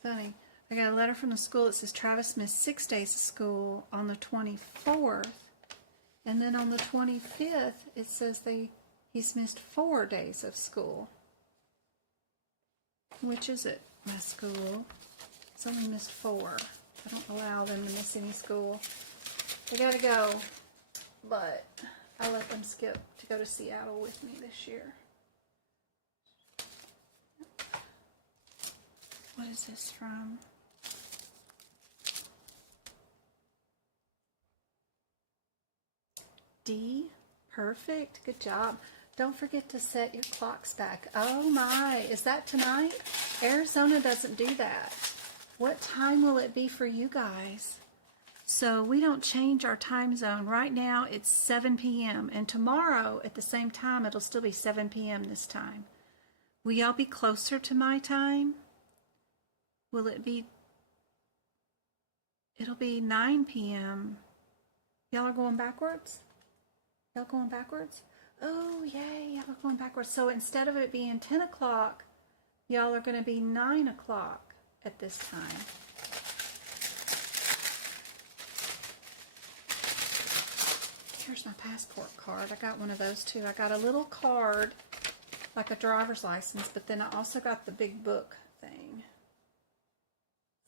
Funny. I got a letter from the school that says Travis missed 6 days of school on the 24th, and then on the 25th it says he's missed 4 days of school. Which is it, my school? It's only missed 4. I don't allow them to miss any school. They gotta go, but I let them skip to go to Seattle with me this year. What is this from? D. Perfect. Good job. Don't forget to set your clocks back. Oh my, is that tonight? Arizona doesn't do that. What time will it be for you guys? So we don't change our time zone. Right now it's 7 p.m. and tomorrow at the same time it'll still be 7 p.m. this time. Will y'all be closer to my time? Will it be? It'll be 9 p.m. Y'all are going backwards? Y'all going backwards? Oh, yay, y'all are going backwards. So instead of it being 10 o'clock, y'all are going to be 9 o'clock at this time. Here's my passport card. I got one of those too. I got a little card, like a driver's license, but then I also got the big book thing.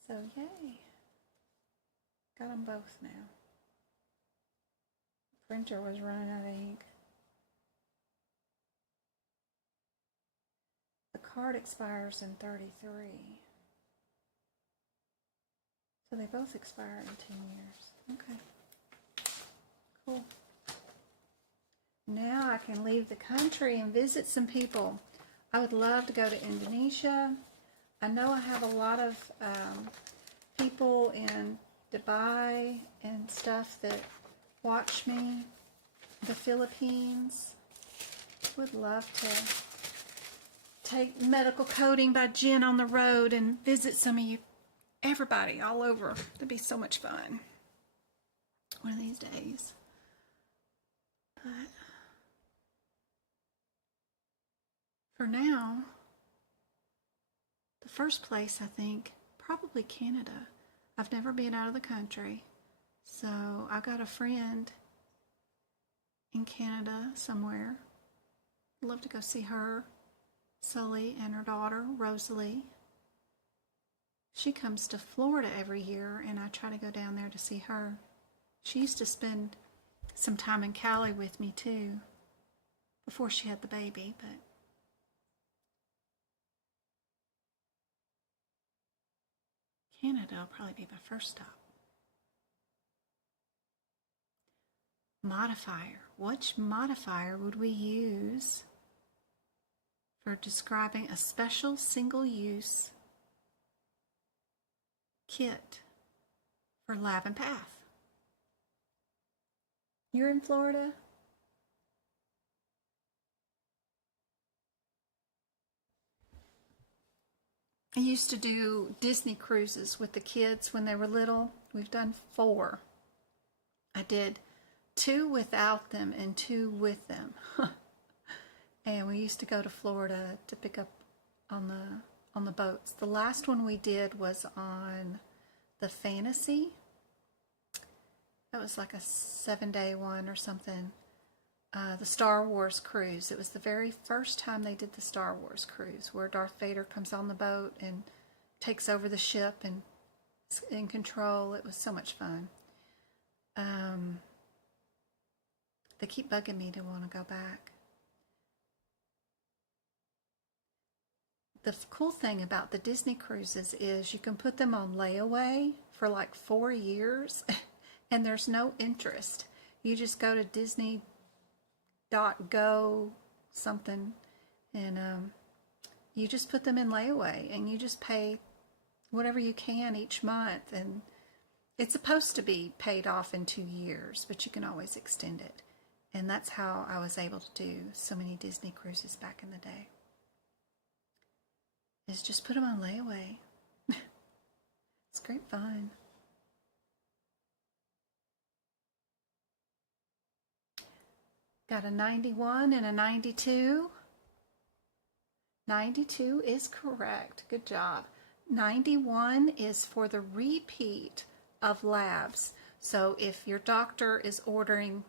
So, yay. Got them both now. The printer was running out of ink. The card expires in 33. So they both expire in 10 years. Okay. Cool. Now I can leave the country and visit some people. I would love to go to Indonesia. I know I have a lot of people in Dubai and stuff that watch me. The Philippines. Would love to take medical coding by Jen on the road and visit some of you, everybody all over. It'd be so much fun one of these days. But for now, the first place, I think, probably Canada. I've never been out of the country, so I got a friend in Canada somewhere. I'd love to go see her, Sully, and her daughter, Rosalie. She comes to Florida every year, and I try to go down there to see her. She used to spend some time in Cali with me too, before she had the baby, but Canada will probably be my first stop. Modifier. Which modifier would we use for describing a special single-use kit for lab and path? You're in Florida? I used to do Disney cruises with the kids when they were little. We've done 4. I did 2 without them and 2 with them. And we used to go to Florida to pick up on the boats. The last one we did was on the Fantasy. That was like a 7-day one or something. The Star Wars cruise. It was the very first time they did the Star Wars cruise, where Darth Vader comes on the boat and takes over the ship and is in control. It was so much fun. They keep bugging me to want to go back. The cool thing about the Disney cruises is you can put them on layaway for like 4 years and there's no interest. You just go to Disney.go something and you just put them in layaway and you just pay whatever you can each month, and it's supposed to be paid off in 2 years, but you can always extend it. And that's how I was able to do so many Disney cruises back in the day, is just put them on layaway. It's great fun. Got a 91 and a 92. 92 is correct. Good job. 91 is for the repeat of labs. So if your doctor is ordering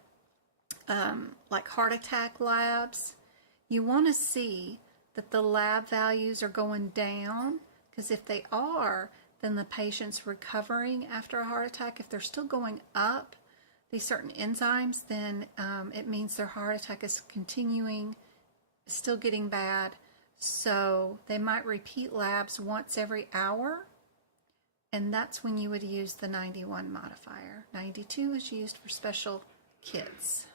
like heart attack labs, you want to see that the lab values are going down, because if they are, then the patient's recovering after a heart attack. If they're still going up, these certain enzymes, then it means their heart attack is continuing, still getting bad. So they might repeat labs once every hour, and that's when you would use the 91 modifier. 92 is used for special kits.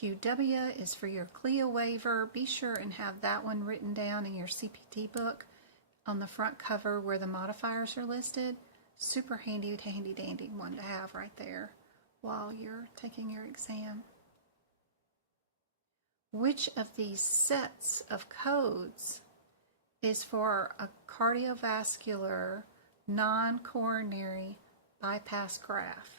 QW is for your CLIA waiver. Be sure and have that one written down in your CPT book on the front cover where the modifiers are listed. Super handy dandy one to have right there while you're taking your exam. Which of these sets of codes is for a cardiovascular non-coronary bypass graft?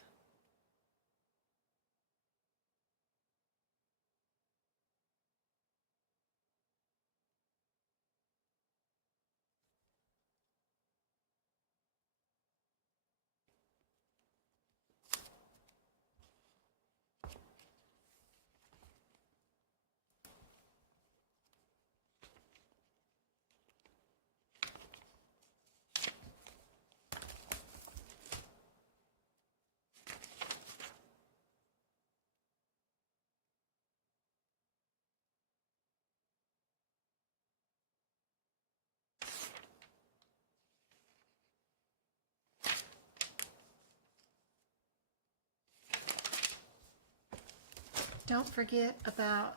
Don't forget about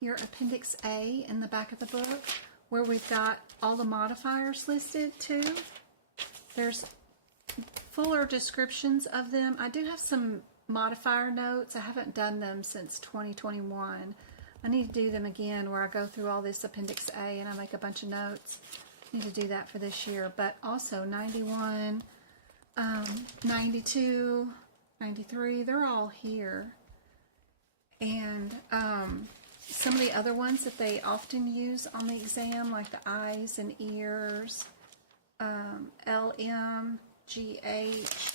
your Appendix A in the back of the book, where we've got all the modifiers listed too. There's fuller descriptions of them. I do have some modifier notes. I haven't done them since 2021. I need to do them again, where I go through all this Appendix A and I make a bunch of notes. I need to do that for this year. But also 91, 92, 93, they're all here. And some of the other ones that they often use on the exam, like the eyes and ears, LM, GH,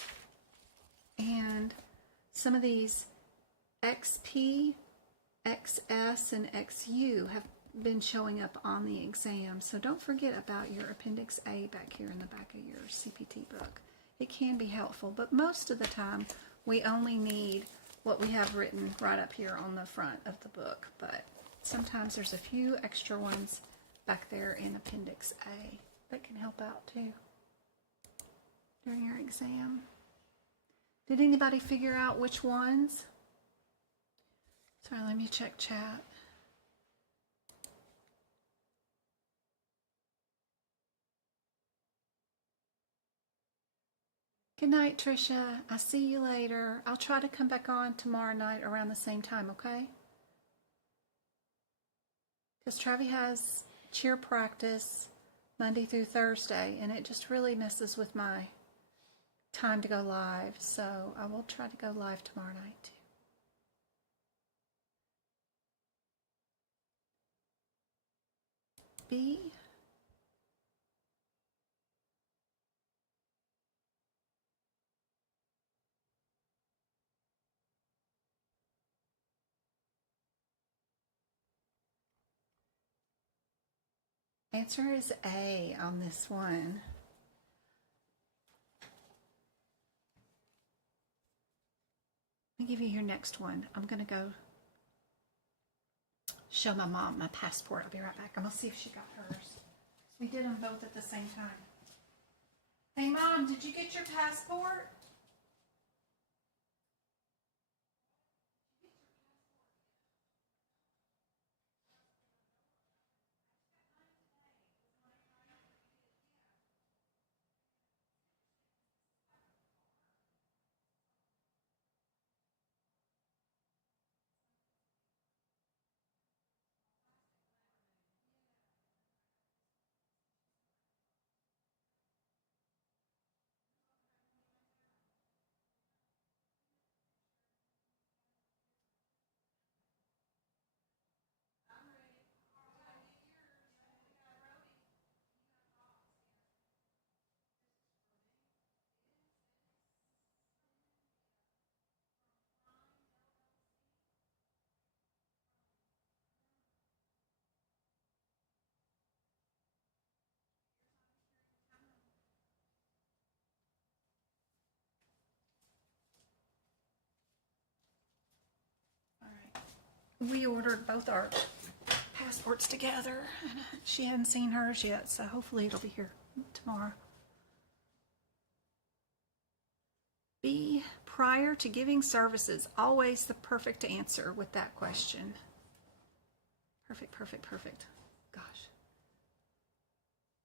and some of these XP, XS, and XU have been showing up on the exam. So don't forget about your Appendix A back here in the back of your CPT book. It can be helpful, but most of the time we only need what we have written right up here on the front of the book. But sometimes there's a few extra ones back there in Appendix A that can help out too during your exam. Did anybody figure out which ones? Sorry, let me check chat. Good night, Tricia. I'll see you later. I'll try to come back on tomorrow night around the same time, okay? Because Travi has cheer practice Monday through Thursday, and it just really messes with my time to go live. So I will try to go live tomorrow night too. B. Answer is A on this one. Let me give you your next one. I'm going to go show my mom my passport. I'll be right back. I'm going to see if she got hers. We did them both at the same time. Hey, Mom, did you get your passport? We ordered both our passports together, and she hadn't seen hers yet, so hopefully it'll be here tomorrow. B, prior to giving services, always the perfect answer with that question. Perfect, perfect, perfect.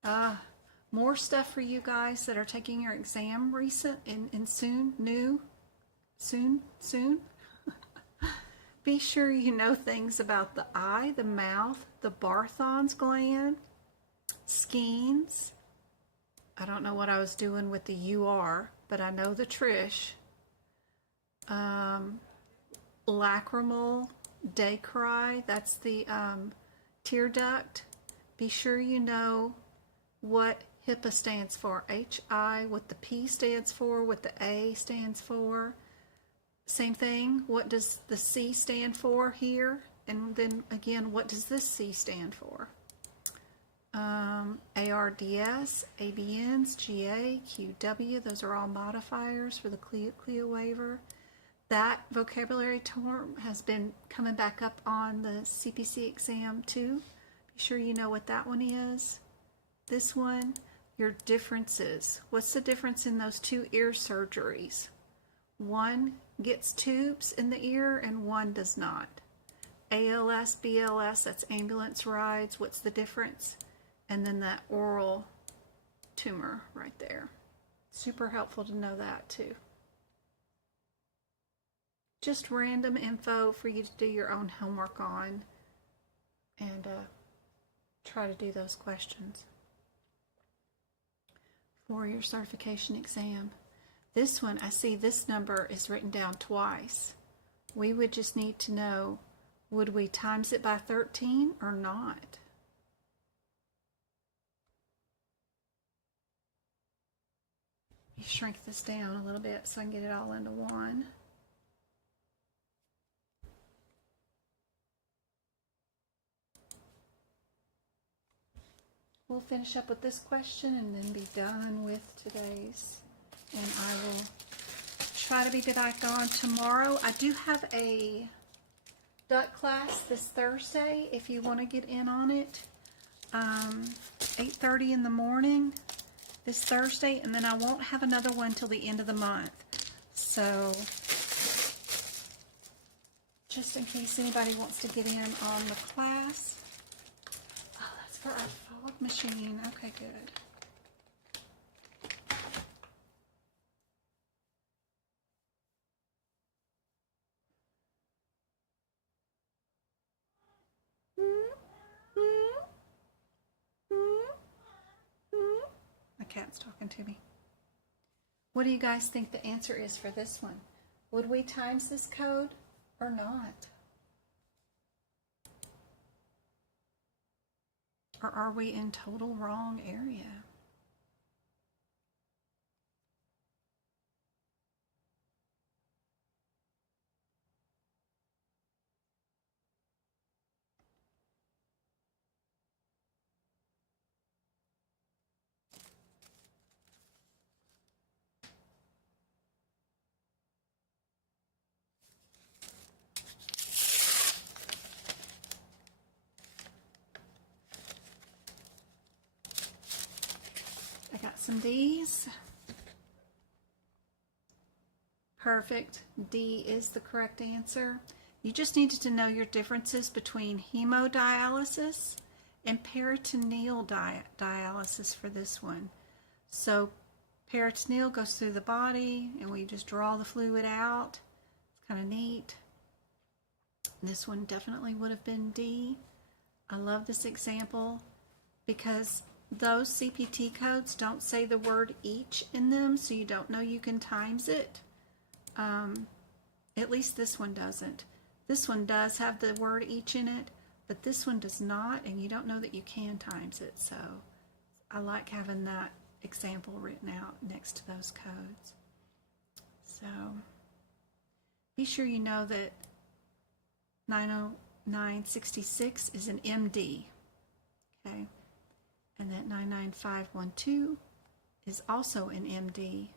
Gosh. More stuff for you guys that are taking your exam soon. Be sure you know things about the eye, the mouth, the Barthol's gland, skeins. I don't know what I was doing with the UR, but I know the Trish. Lacrimal dacry, that's the tear duct. Be sure you know what HIPAA stands for. HI, what the P stands for, what the A stands for. Same thing, what does the C stand for here? And then again, what does this C stand for? ARDS, ABNs, GA, QW, those are all modifiers for the CLIA waiver. That vocabulary term has been coming back up on the CPC exam too. Be sure you know what that one is. This one, your differences. What's the difference in those two ear surgeries? One gets tubes in the ear and one does not. ALS, BLS, that's ambulance rides. What's the difference? And then that oral tumor right there. Super helpful to know that too. Just random info for you to do your own homework on and try to do those questions for your certification exam. This one, I see this number is written down twice. We would just need to know, would we times it by 13 or not? Let me shrink this down a little bit so I can get it all into one. we'll finish up with this question and then be done with today's. And I will try to be back on tomorrow. I do have a duck class this Thursday if you want to get in on it. 8:30 in the morning this Thursday, and then I won't have another one till the end of the month. So just in case anybody wants to get in on the class. Oh, that's for our fog machine. Okay, good. My cat's talking to me. What do you guys think the answer is for this one? Would we times this code or not? Or are we in total wrong area? I got some D's. Perfect. D is the correct answer. You just needed to know your differences between hemodialysis and peritoneal dialysis for this one. So peritoneal goes through the body and we just draw the fluid out. It's kind of neat. This one definitely would have been D. I love this example because those CPT codes don't say the word each in them, so you don't know you can times it. At least this one doesn't. This one does have the word each in it, but this one does not, and you don't know that you can times it. So I like having that example written out next to those codes. So be sure you know that 90966 is an MD, okay? And that 99512 is also an MD,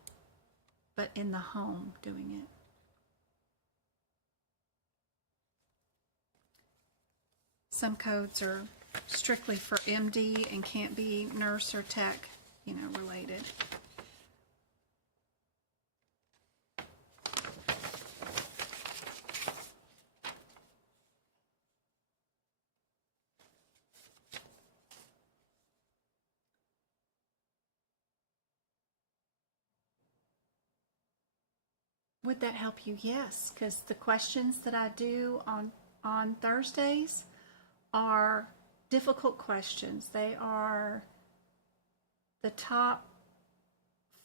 but in the home doing it. Some codes are strictly for MD and can't be nurse or tech, related. Would that help you? Yes, because the questions that I do on Thursdays are difficult questions. They are the top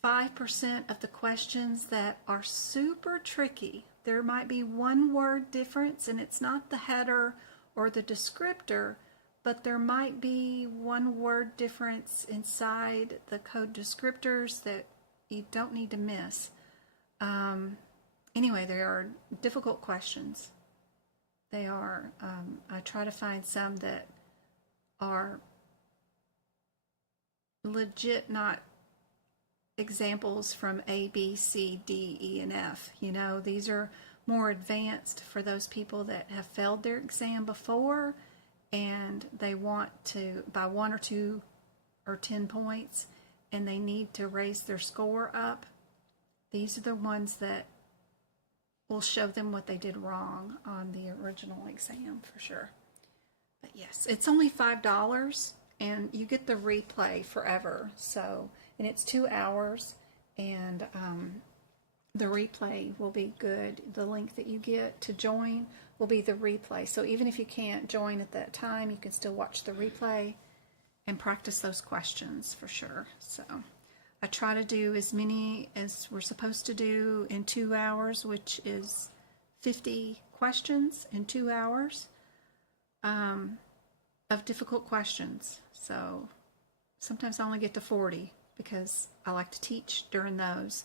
5% of the questions that are super tricky. There might be one word difference, and it's not the header or the descriptor, but there might be one word difference inside the code descriptors that you don't need to miss. Anyway, they are difficult questions. They are, I try to find some that are legit, not examples from A, B, C, D, E, and F. These are more advanced for those people that have failed their exam before and they want to, by 1 or 2 or 10 points, and they need to raise their score up. These are the ones that will show them what they did wrong on the original exam for sure. But yes, it's only $5 and you get the replay forever. So, and it's 2 hours, and the replay will be good. The link that you get to join will be the replay. So even if you can't join at that time, you can still watch the replay and practice those questions for sure. So I try to do as many as we're supposed to do in 2 hours, which is 50 questions in 2 hours of difficult questions. So sometimes I only get to 40 because I like to teach during those.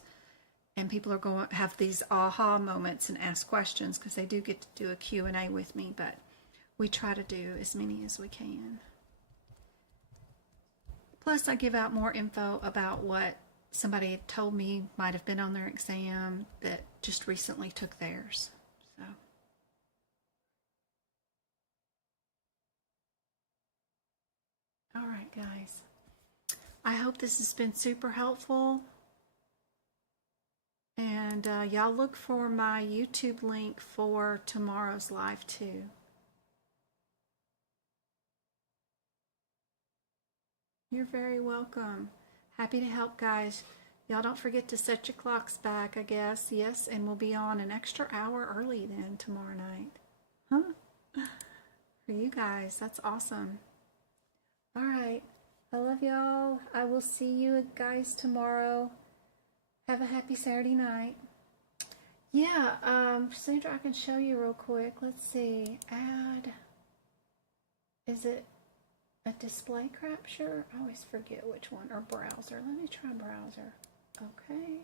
And people are going to have these aha moments and ask questions because they do get to do a Q&A with me. But we try to do as many as we can. Plus, I give out more info about what somebody told me might have been on their exam that just recently took theirs. So, all right, guys. I hope this has been super helpful. And y'all look for my YouTube link for tomorrow's live too. You're very welcome. Happy to help, guys. Y'all don't forget to set your clocks back, I guess. Yes, and we'll be on an extra hour early then tomorrow night. Huh? For you guys. That's awesome. All right. I love y'all. I will see you guys tomorrow. Have a happy Saturday night. Yeah, Sandra, I can show you real quick. Let's see. Add. Is it a display capture? I always forget which one. Or browser. Let me try browser. Okay.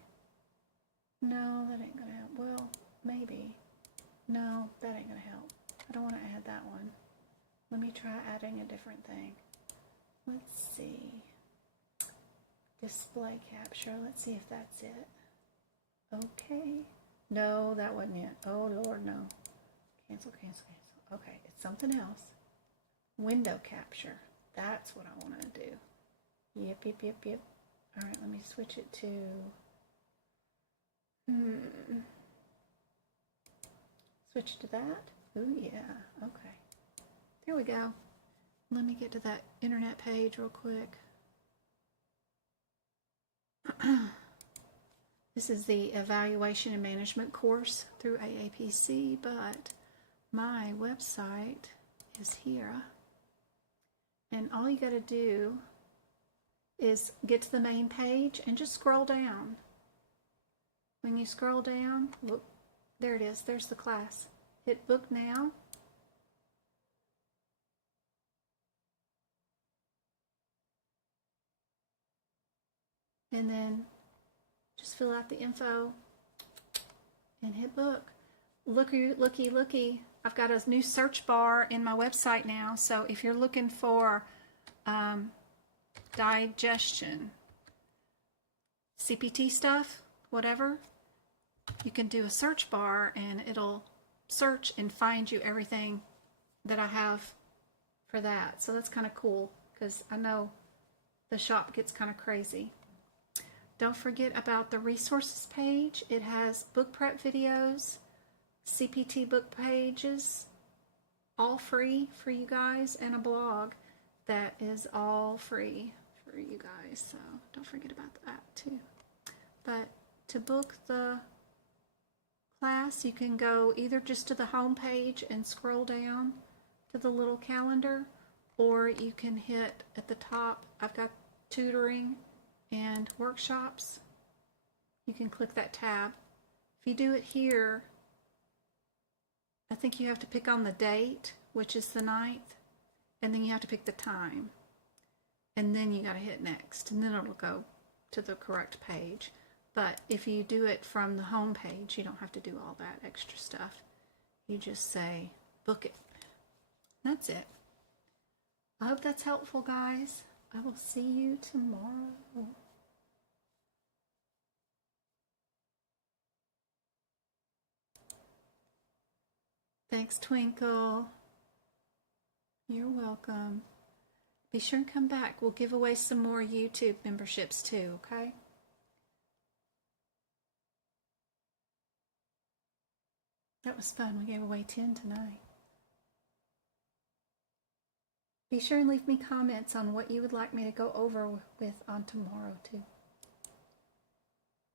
No, that ain't gonna help. Well, maybe. No, that ain't gonna help. I don't want to add that one. Let me try adding a different thing. Let's see. Display capture. Let's see if that's it. Okay. No, that wasn't it. Oh, Lord, no. Cancel, cancel, cancel. Okay, it's something else. Window capture. That's what I want to do. Yep, yep, yep, yep. All right, let me switch it to... Switch to that. Ooh, yeah. Okay. There we go. Let me get to that internet page real quick. This is the Evaluation and Management course through AAPC, but my website is here. And all you got to do is get to the main page and just scroll down. When you scroll down, look, there it is. There's the class. Hit book now. And then just fill out the info and hit book. Looky, looky, looky. I've got a new search bar in my website now. So if you're looking for digestion, CPT stuff, whatever, you can do a search bar and it'll search and find you everything that I have for that. So that's kind of cool because I know the shop gets kind of crazy. Don't forget about the resources page. It has book prep videos, CPT book pages, all free for you guys, and a blog that is all free for you guys. So don't forget about that too. But to book the class, you can go either just to the home page and scroll down to the little calendar, or you can hit at the top. I've got tutoring and workshops. You can click that tab. If you do it here, I think you have to pick on the date, which is the 9th, and then you have to pick the time, and then you got to hit next, and then it'll go to the correct page. But if you do it from the home page, you don't have to do all that extra stuff. You just say book it. That's it. I hope that's helpful, guys. I will see you tomorrow. Thanks, Twinkle. You're welcome. Be sure and come back. We'll give away some more YouTube memberships too, okay? That was fun. We gave away 10 tonight. Be sure and leave me comments on what you would like me to go over with on tomorrow too.